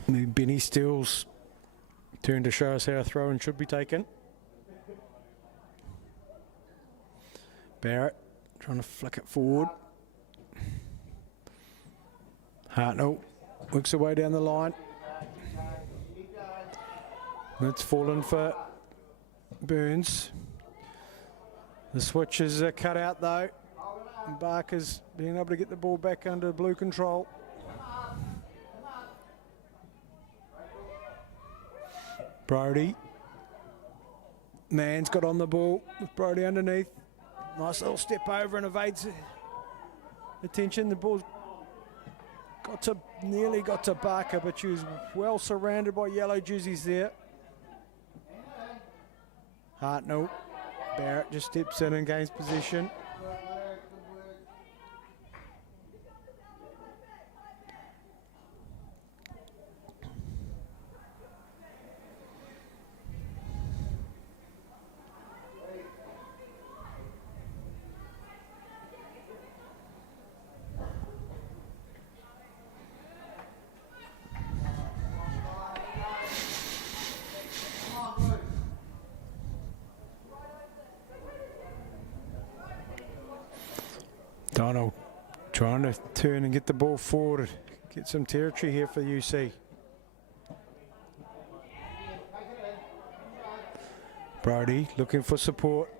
Benny Steele's turn to show us how a throw-in should be taken. Barrett trying to flick it forward. Hartnell works her way down the line. It's fallen for Burns. The switch is cut out though. And Barker's being able to get the ball back under blue control. Brody. Mann's got on the ball with Brody underneath. Nice little step over and evades attention. The ball's nearly got to Barker, but she was well surrounded by yellow jerseys there. Hartnell. Barrett just steps in and gains possession. Donald trying to turn and get the ball forward, get some territory here for UC. Brody looking for support.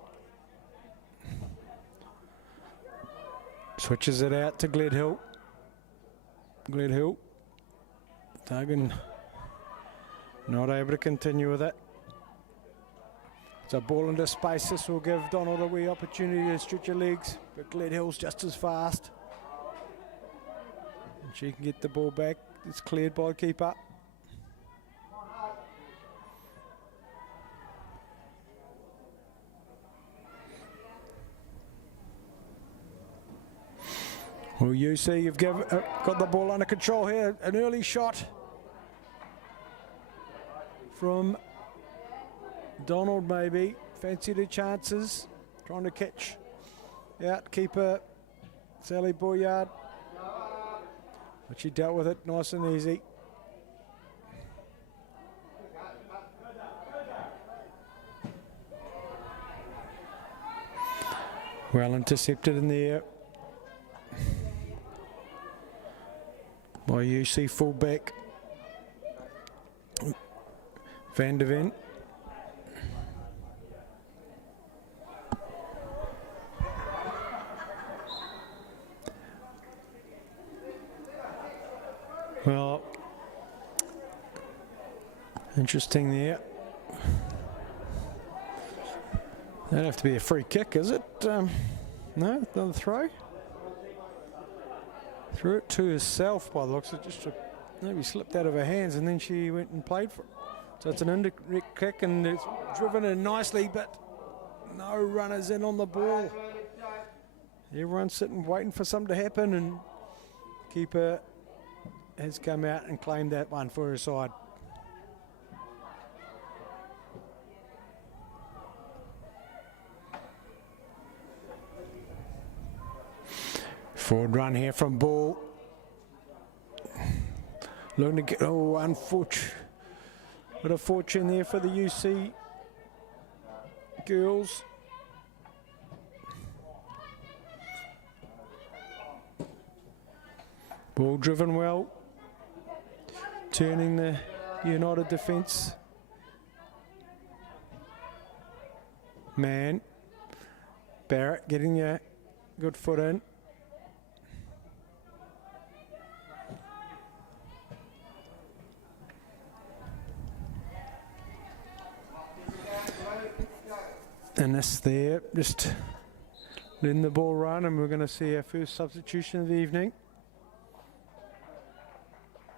Switches it out to Gledhill. Gledhill. Duggan not able to continue with it. It's a ball into space. This will give Donald a wee opportunity to stretch her legs, but Gledhill's just as fast. And she can get the ball back. It's cleared by the keeper. Well, you see you've got the ball under control here. An early shot from Donald maybe. Fancied her chances. Trying to catch out keeper Sally Boyard. But she dealt with it nice and easy. Well intercepted in the air by UC fullback Van der Ven. Well, interesting there. That'd have to be a free kick, is it? No, another throw. Threw it to herself by the looks of it. Just maybe slipped out of her hands and then she went and played for it. So it's an indirect kick and it's driven in nicely, but no runners in on the ball. Everyone's sitting waiting for something to happen, and keeper has come out and claimed that one for her side. Forward run here from Ball. Looking to get, unfortunate. Bit of fortune there for the UC girls. Ball driven well. Turning the United defence. Man. Barrett getting a good foot in. And this there, just letting the ball run, and we're going to see our first substitution of the evening.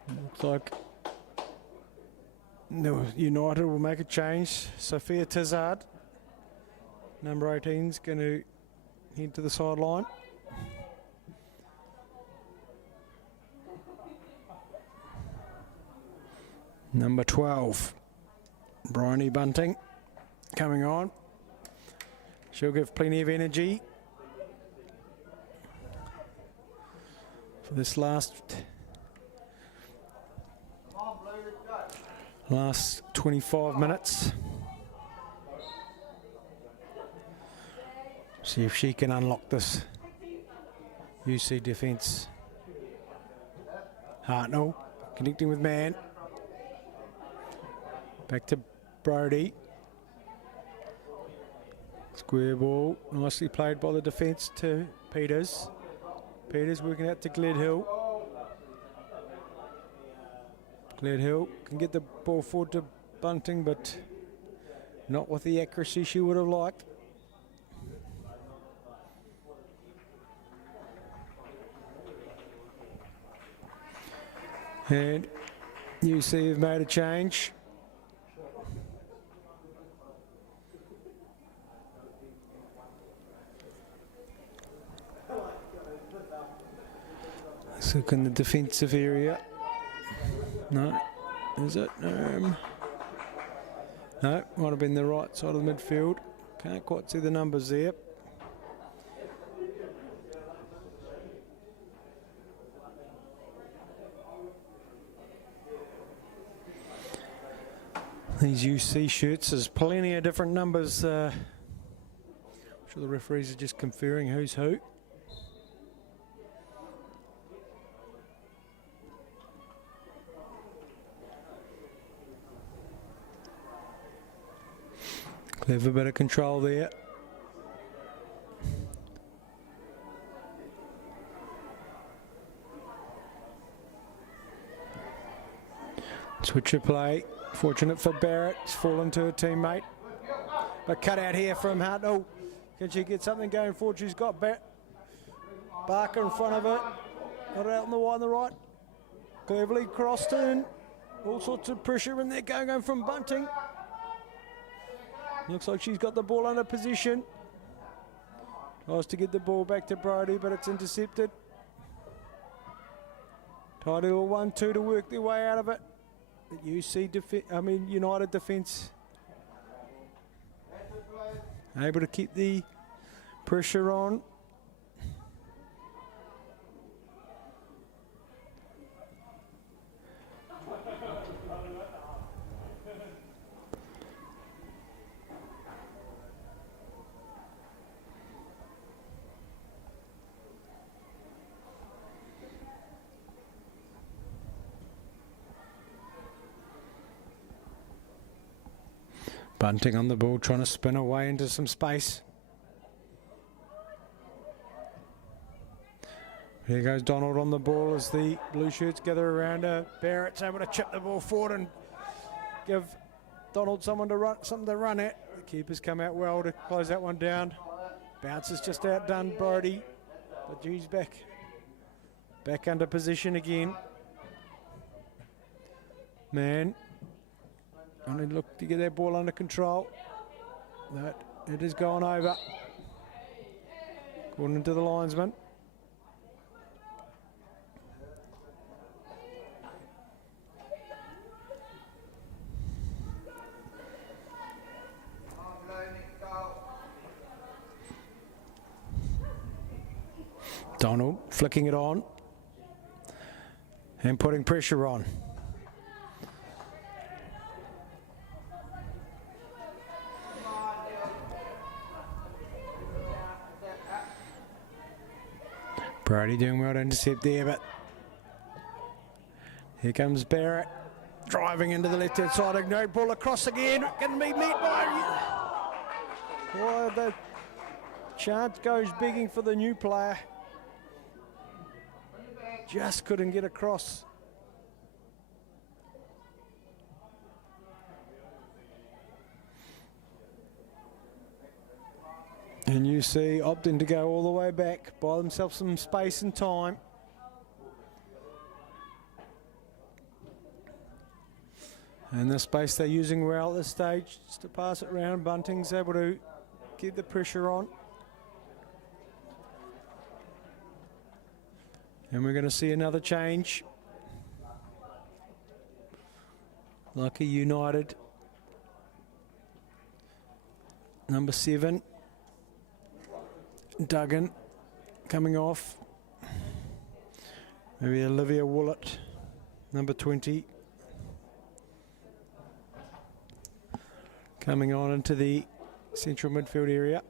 Looks like United will make a change. Sophia Tizard, number 18, is going to head to the sideline. Number 12, Bryony Bunting, coming on. She'll give plenty of energy for this last 25 minutes. See if she can unlock this UC defence. Hartnell connecting with Man. Back to Brody. Square ball, nicely played by the defence to Peters. Peters working out to Gledhill. Gledhill can get the ball forward to Bunting, but not with the accuracy she would have liked. And UC have made a change. Let's look in the defensive area. No, is it? No, might have been the right side of the midfield. Can't quite see the numbers there. These UC shirts, there's plenty of different numbers. I'm sure the referees are just conferring who's who. Clever bit of control there. Switcher play. Fortunate for Barrett. It's fallen to her teammate. But cut out here from Hartnell. Can she get something going forward? She's got Barker in front of her. Got it out on the wide and the right. Cleverly crossed in. All sorts of pressure in there going from Bunting. Looks like she's got the ball under position. Tries to get the ball back to Brody, but it's intercepted. Title 1-2 to work their way out of it. But United defence able to keep the pressure on. Bunting on the ball, trying to spin away into some space. Here goes Donald on the ball as the blue shirts gather around her. Barrett's able to chip the ball forward and give Donald something to run at. The keepers come out well to close that one down. Bounce has just outdone Brody, but she's back under position again. Man. Only look to get that ball under control. That it has gone over, according to the linesman. Donald flicking it on and putting pressure on. Brody doing well to intercept there, but here comes Barrett driving into the left-hand side. No ball across again. Going to be met by. Well, the chance goes begging for the new player. Just couldn't get across. And you see opting to go all the way back, buy themselves some space and time. And the space they're using well at this stage, just to pass it around. Bunting's able to keep the pressure on. And we're going to see another change. Lucky United. Number 7. Duggan coming off. Maybe Olivia Willett, number 20. Coming on into the central midfield area.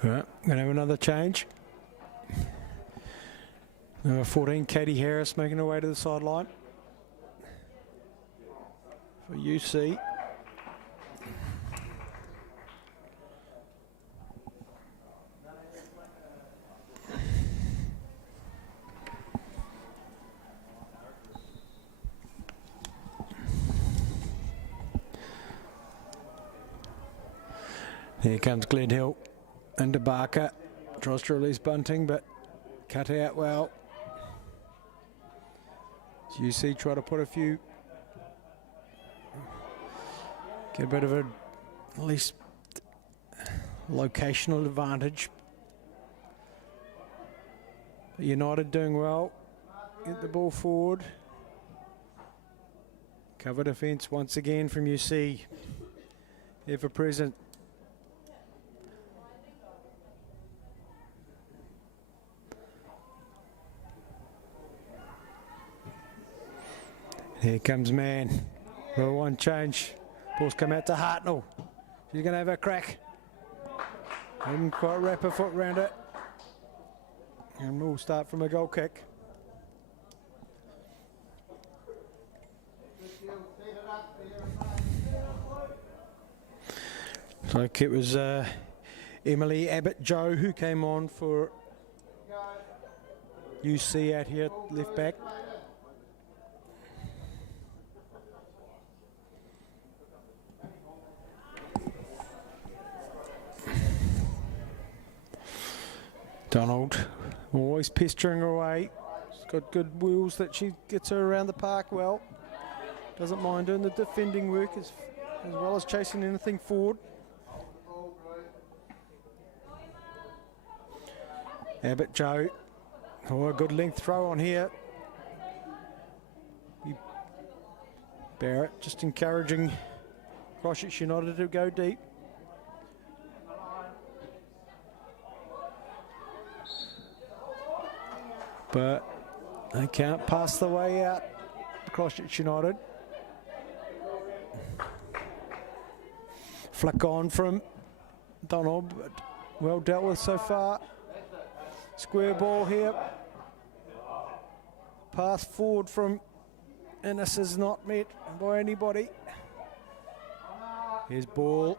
Right, going to have another change. Number 14, Katie Harris, making her way to the sideline for UC. Here comes Glenhill into Barker. Tries to release Bunting, but cut out well. UC try to put a few, get a bit of a, at least locational advantage. United doing well. Get the ball forward. Cover defence once again from UC. Ever present. Here comes Man. Well, one change. Ball's come out to Hartnell. She's going to have a crack. Didn't quite wrap her foot around it. And we'll start from a goal kick. So it was Emily Abbott-Joe who came on for UC out here, left back. Donald, always pestering her away. She's got good wheels that she gets her around the park well. Doesn't mind doing the defending work as well as chasing anything forward. Abbott Joe. Oh, a good length throw on here. Barrett just encouraging Christchurch United to go deep. But they can't pass the way out, Christchurch United. Flick on from Donald, but well dealt with so far. Square ball here. Pass forward from Innes is not met by anybody. Here's ball.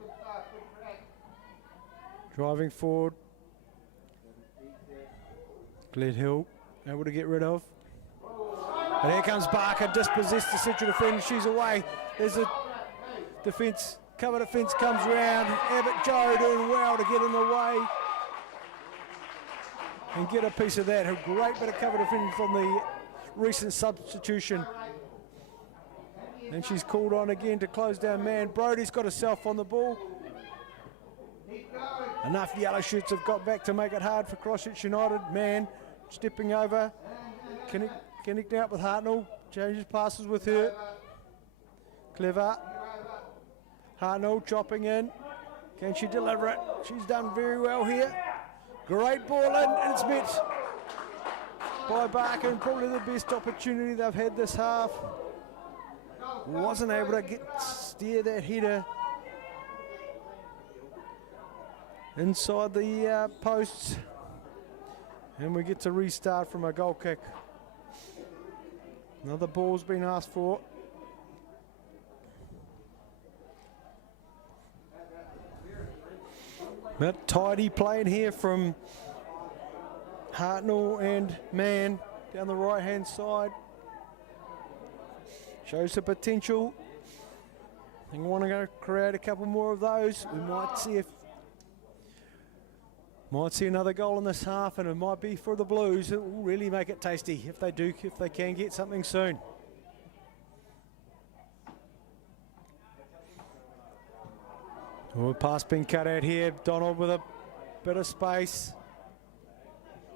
Driving forward. Glenhill. Able to get rid of. And here comes Barker, dispossessed the central defender, she's away. There's a defence, cover defence comes round. Abbott Joe doing well to get in the way and get a piece of that. A great bit of cover defending from the recent substitution. And she's called on again to close down Man. Brodie's got herself on the ball. Enough yellow shirts have got back to make it hard for Christchurch United. Man stepping over, connecting up with Hartnell, changes passes with her. Clever. Hartnell chopping in. Can she deliver it? She's done very well here. Great ball in, and it's met by Barker, and probably the best opportunity they've had this half. Wasn't able to steer that header inside the posts. And we get to restart from a goal kick. Another ball's been asked for. But tidy playing here from Hartnell and Man down the right hand side. Shows the potential. I think we want to go create a couple more of those. We might see another goal in this half, and it might be for the Blues. It will really make it tasty if they can get something soon. Oh, pass being cut out here. Donald with a bit of space.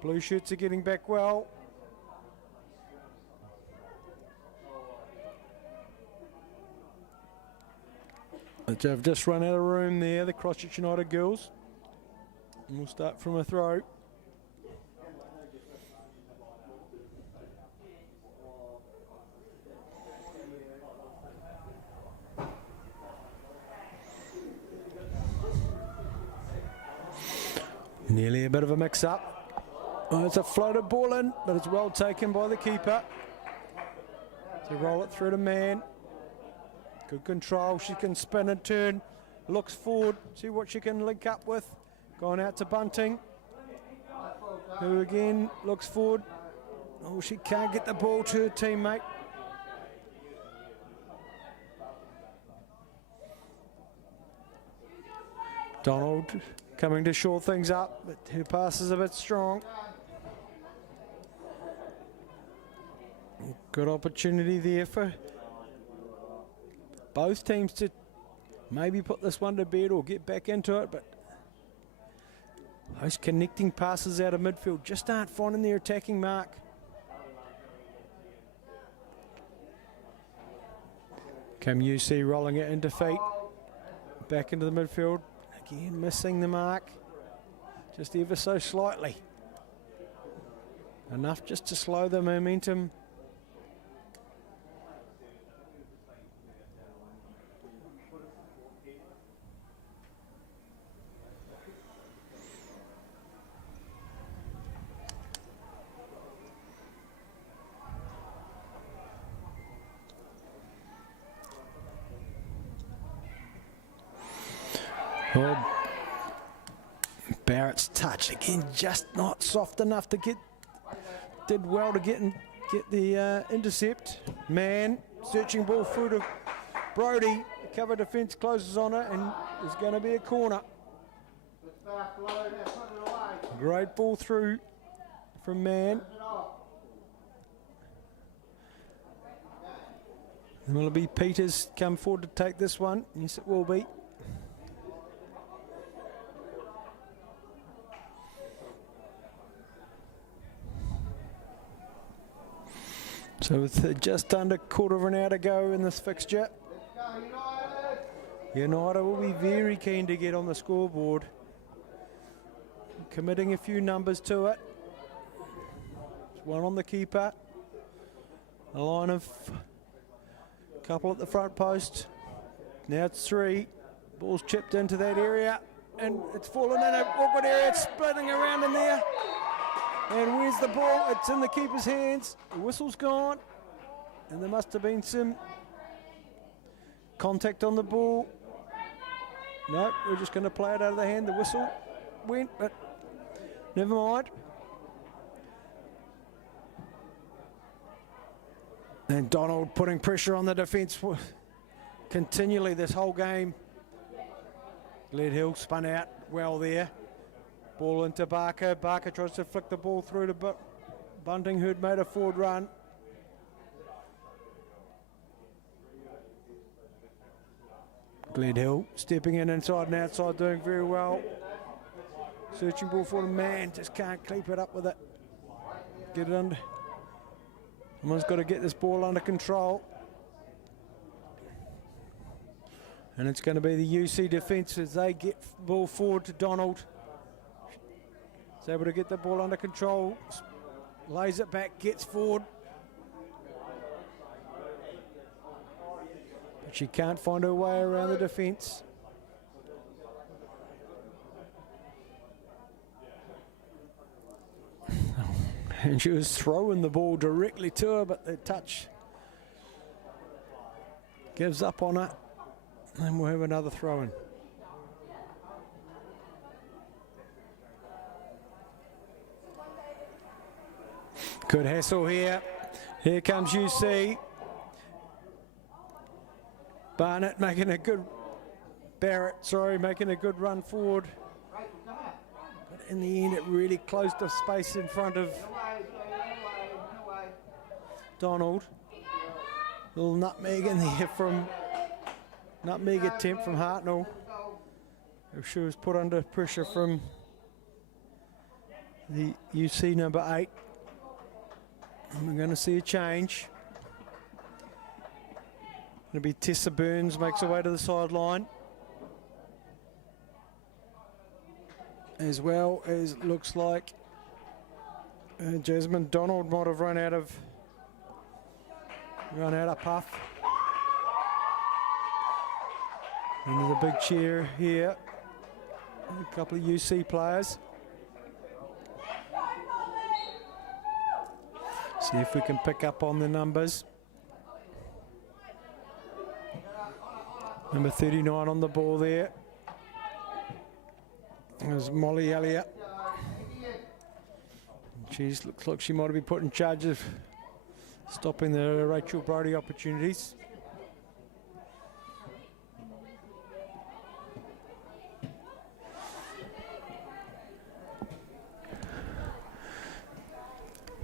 Blue shirts are getting back well. They've just run out of room there, the Christchurch United girls. And we'll start from a throw. Nearly a bit of a mix-up. Oh, it's a floated ball in, but it's well taken by the keeper. To roll it through to Man. Good control. She can spin and turn. Looks forward. See what she can link up with. Going out to Bunting, who again looks forward. Oh, she can't get the ball to her teammate. Donald coming to shore things up, but her pass is a bit strong. Good opportunity there for both teams to maybe put this one to bed or get back into it, but those connecting passes out of midfield just aren't finding their attacking mark. Cam UC rolling it into feet, back into the midfield, again missing the mark, just ever so slightly. Enough just to slow the momentum. Oh, Barrett's touch again, just not soft enough to get. Did well to get the intercept. Man, searching ball through to Brody. The cover defence closes on her, and there's going to be a corner. Great ball through from Man. And will it be Peters come forward to take this one? Yes, it will be. So with just under quarter of an hour to go in this fixture, United will be very keen to get on the scoreboard. Committing a few numbers to it. One on the keeper. A line of couple at the front post. Now it's three. Ball's chipped into that area. And it's fallen in an awkward area. It's splitting around in there. And where's the ball? It's in the keeper's hands. The whistle's gone. And there must have been some contact on the ball. No, we're just going to play it out of the hand. The whistle went, but never mind. And Donald putting pressure on the defence continually this whole game. Gled Hill spun out well there. Ball into Barker. Barker tries to flick the ball through to Bunting, who'd made a forward run. Gled Hill stepping in inside and outside, doing very well. Searching ball for the Man, just can't keep it up with it. Get it under. Someone's got to get this ball under control. And it's going to be the UC defence as they get the ball forward to Donald. He's able to get the ball under control, lays it back, gets forward. But she can't find her way around the defence. And she was throwing the ball directly to her, but the touch gives up on it. And we'll have another throw-in. Good hassle here. Here comes UC. Barnett making a good, making a good run forward. But in the end, it really closed the space in front of Donald. Little nutmeg in there from, nutmeg attempt from Hartnell. She was put under pressure from the UC number 8. And we're going to see a change. It'll be Tessa Burns makes her way to the sideline. As well as looks like Jasmine Donald might have run out of puff. Into the big chair here. A couple of UC players. See if we can pick up on the numbers. Number 39 on the ball there. There's Molly Elliott. She looks like she might have been put in charge of stopping the Rachel Brodie opportunities.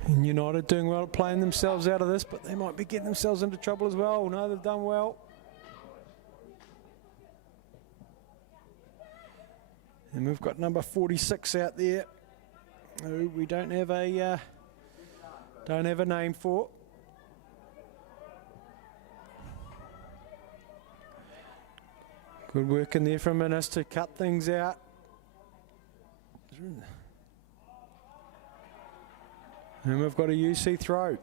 And United doing well at playing themselves out of this, but they might be getting themselves into trouble as well. No, they've done well. And we've got number 46 out there, who we don't have a name for. Good work in there from Minnis to cut things out. And we've got a UC throw.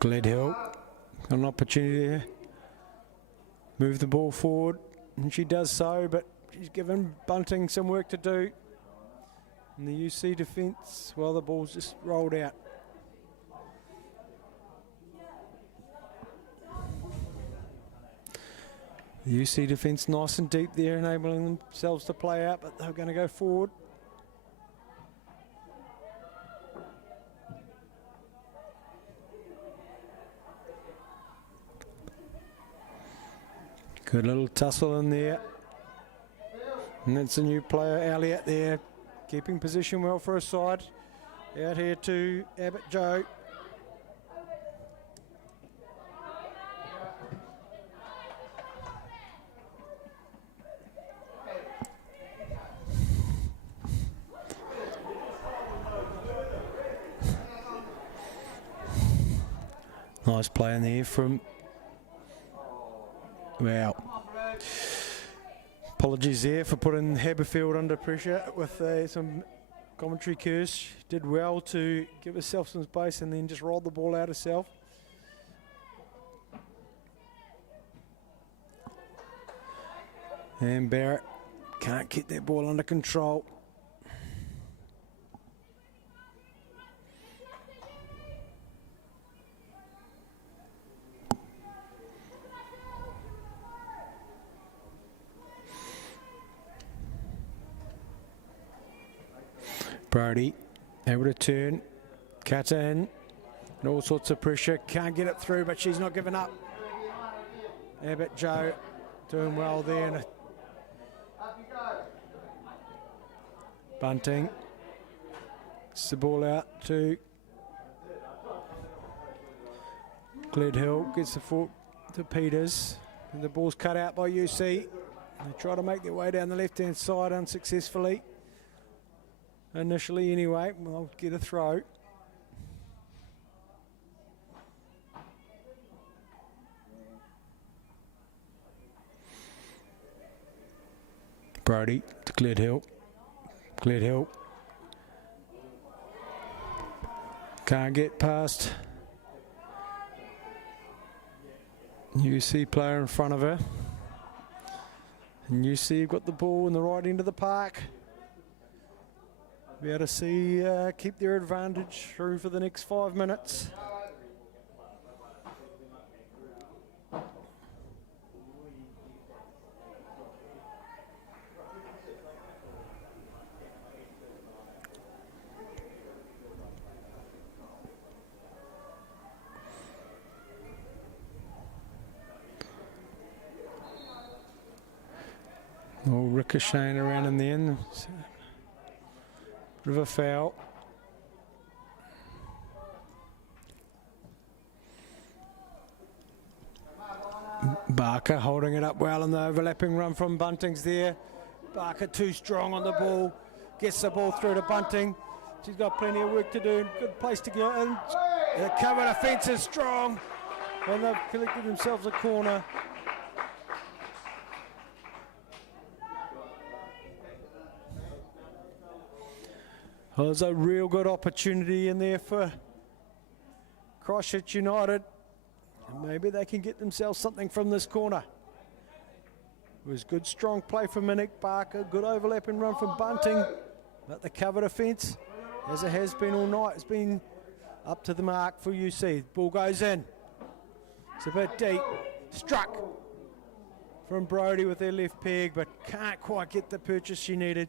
Gledhill got an opportunity to move the ball forward, and she does so, but she's given Bunting some work to do. And the UC defence, well, the ball's just rolled out. The UC defence nice and deep there, enabling themselves to play out, but they're going to go forward. Good little tussle in there. And that's a new player, Elliott there, keeping position well for her side. Out here to Abbott Joe. Nice play in there from... Wow. Apologies there for putting Haberfield under pressure with some commentary curse. She did well to give herself some space and then just rolled the ball out herself. And Barrett can't get that ball under control. Brodie able to turn, cut in, and all sorts of pressure. Can't get it through, but she's not giving up. Abbott Joe doing well there. And Bunting gets the ball out to Gledhill, gets the foot to Peters, and the ball's cut out by UC. They try to make their way down the left-hand side unsuccessfully. Initially anyway, we'll get a throw. Brodie to Gledhill. Gledhill can't get past UC player in front of her. And UC have got the ball in the right end of the park. Be able to see, keep their advantage through for the next 5 minutes. All ricocheting around in the end. Bit of a foul. Barker holding it up well in the overlapping run from Bunting's there. Barker too strong on the ball. Gets the ball through to Bunting. She's got plenty of work to do. Good place to go in. The cover defence is strong. And they've collected themselves a corner. Well, there's a real good opportunity in there for Christchurch United. And maybe they can get themselves something from this corner. It was good strong play from Mick Barker, good overlapping run from Bunting, but the cover defence, as it has been all night, it's been up to the mark for UC. Ball goes in, it's a bit deep, struck from Brodie with their left peg, but can't quite get the purchase she needed.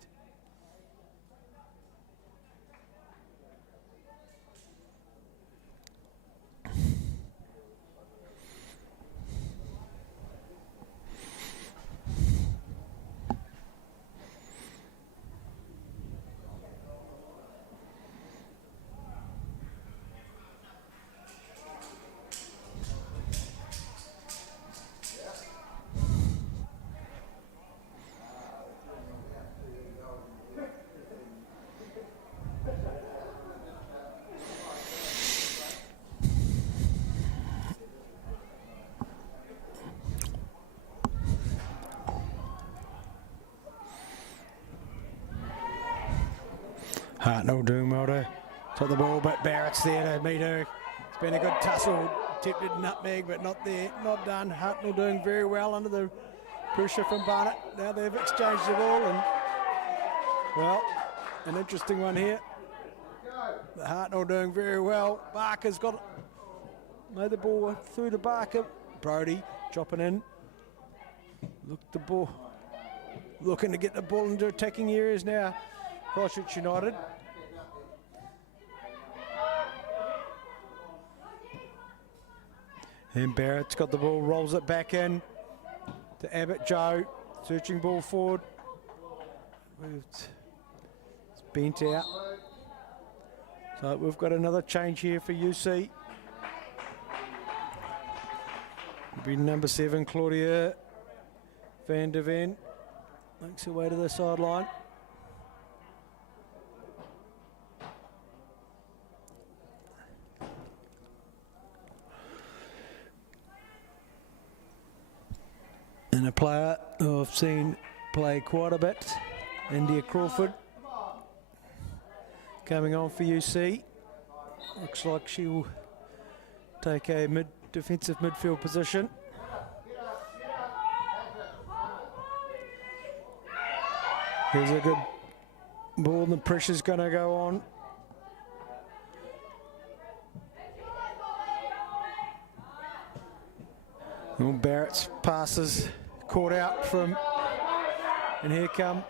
Hartnell doing well to top the ball, but Barrett's there to meet her. It's been a good tussle. Attempted nutmeg, but not there, not done. Hartnell doing very well under the pressure from Barnett. Now they've exchanged the ball, and well, an interesting one here. Hartnell doing very well. Barker's got made the ball through to Barker. Brodie chopping in. Look the ball, looking to get the ball into attacking areas now. Christchurch United. And Barrett's got the ball, rolls it back in to Abbott Joe, searching ball forward. It's bent out. So we've got another change here for UC. It'll be number 7, Claudia Van der Ven. Makes her way to the sideline. And a player who I've seen play quite a bit, India Crawford, coming on for UC. Looks like she will take a defensive midfield position. Here's a good ball, and the pressure's going to go on. Well, Barrett's passes caught out from, and here come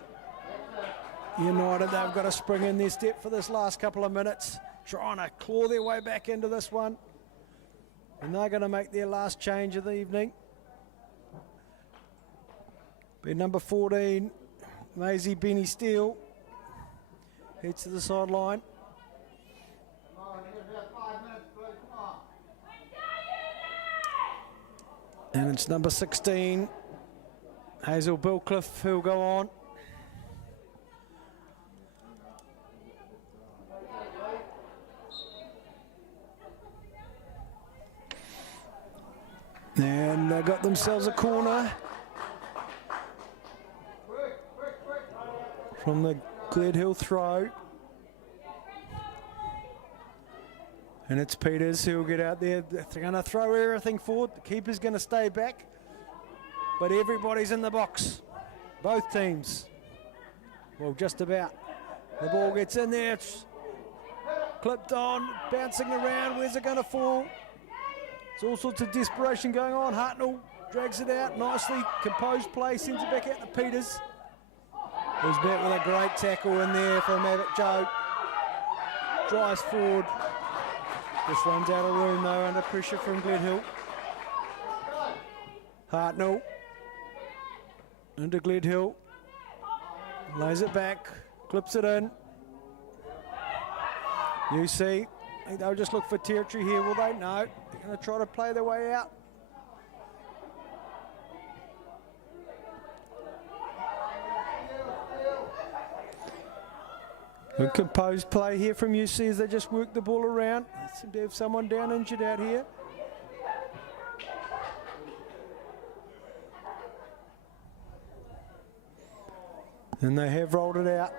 United. They've got to spring in their step for this last couple of minutes, trying to claw their way back into this one. And they're going to make their last change of the evening. Be number 14, Maisie Benny Steele, heads to the sideline. And it's number 16, Hazel Billcliffe, who'll go on. And they got themselves a corner from the Gledhill throw. And it's Peters who'll get out there. They're going to throw everything forward. The keeper's going to stay back. But everybody's in the box. Both teams. Well, just about. The ball gets in there. It's clipped on, bouncing around. Where's it going to fall? There's all sorts of desperation going on. Hartnell drags it out nicely. Composed play, sends it back out to Peters. Who's back with a great tackle in there from Abbott Joe. Drives forward. Just runs out of room though under pressure from Gledhill. Hartnell into Gledhill. Lays it back, clips it in. UC, I think they'll just look for territory here, will they? No, they're going to try to play their way out. Good composed play here from UC as they just work the ball around. They seem to have someone down injured out here. And they have rolled it out.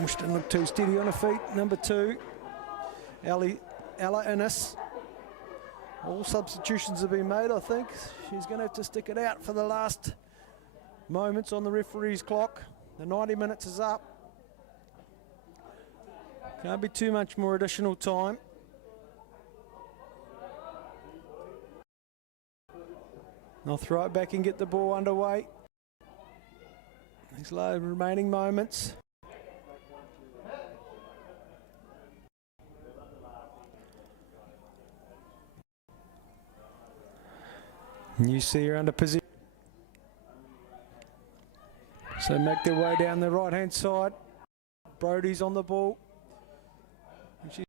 Wish didn't look too steady on her feet. Number 2, Ella Innes. All substitutions have been made, I think. She's going to have to stick it out for the last moments on the referee's clock. The 90 minutes is up. Can't be too much more additional time. They'll throw it back and get the ball underway. These remaining moments. And you see her under position. So make their way down the right-hand side. Brodie's on the ball. And she's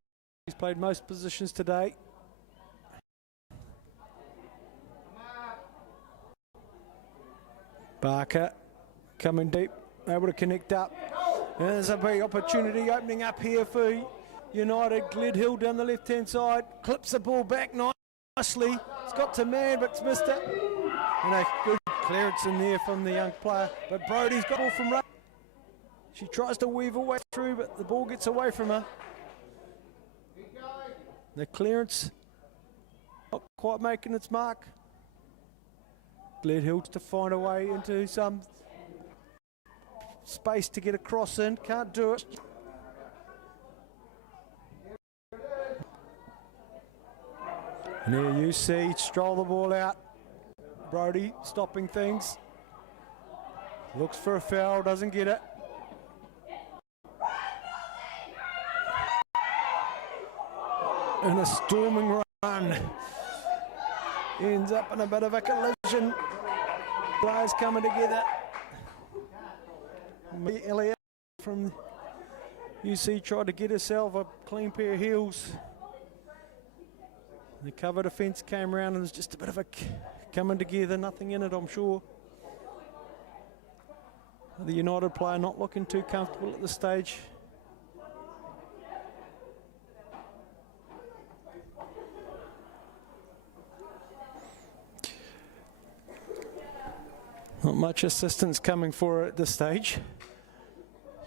played most positions today. Barker coming deep, able to connect up. And there's a big opportunity opening up here for United. Gledhill down the left-hand side, clips the ball back nicely. It's got to man, but it's missed it. And a good clearance in there from the young player. But Brodie's got the ball from right. She tries to weave her way through, but the ball gets away from her. The clearance not quite making its mark. Gledhill to find a way into some space to get a cross in. Can't do it. And here you see, stroll the ball out. Brodie stopping things. Looks for a foul, doesn't get it. And a storming run. Ends up in a bit of a collision. Players coming together. Elliott from UC tried to get herself a clean pair of heels. The cover defence came around and there's just a bit of a coming together, nothing in it, I'm sure. The United player not looking too comfortable at this stage. Not much assistance coming for her at this stage.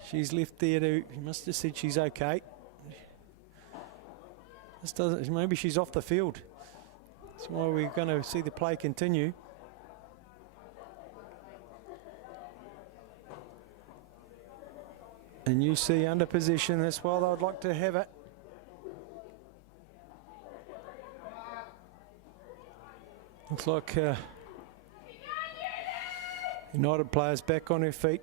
She's left there to, you must have said she's okay. This doesn't, maybe she's off the field. That's why we're going to see the play continue. And you see under possession, that's why they'd like to have it. Looks like United players back on her feet.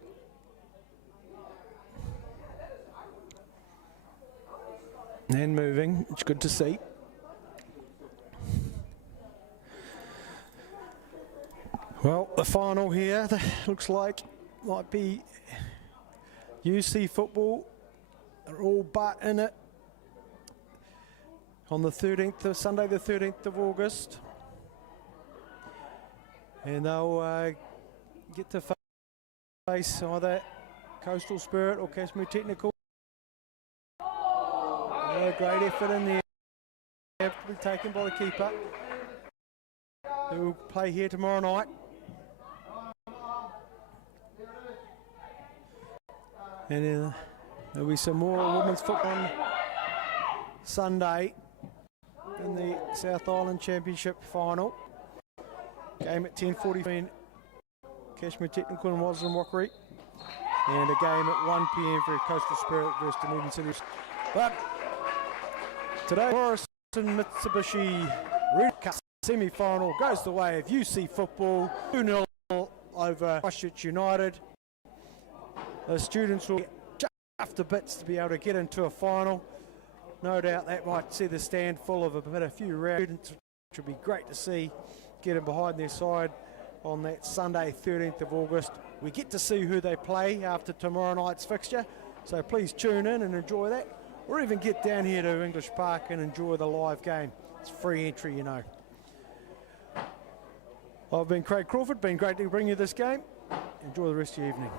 And moving, it's good to see. Well, the final here looks like might be UC football. They're all but in it on the 13th, Sunday the 13th of August. And they'll get to face either Coastal Spirit or Kashmir Technical. Great effort in there. Have to be taken by the keeper. Who will play here tomorrow night. And there'll be some more women's football on Sunday in the South Island Championship final. Game at 10:40 Kashmir Technical and Waslam Walkery. And a game at 1 PM for Coastal Spirit versus Dunedin City. But today, Morrison Mitsubishi Reta semi-final goes the way of UC football. 2-0 over Christchurch United. The students will chuffed to bits to be able to get into a final. No doubt that might see the stand full of a few students, which would be great to see, get them behind their side on that Sunday 13th of August. We get to see who they play after tomorrow night's fixture, so please tune in and enjoy that, or even get down here to English Park and enjoy the live game. It's free entry, you know. I've been Craig Crawford, been great to bring you this game. Enjoy the rest of your evening.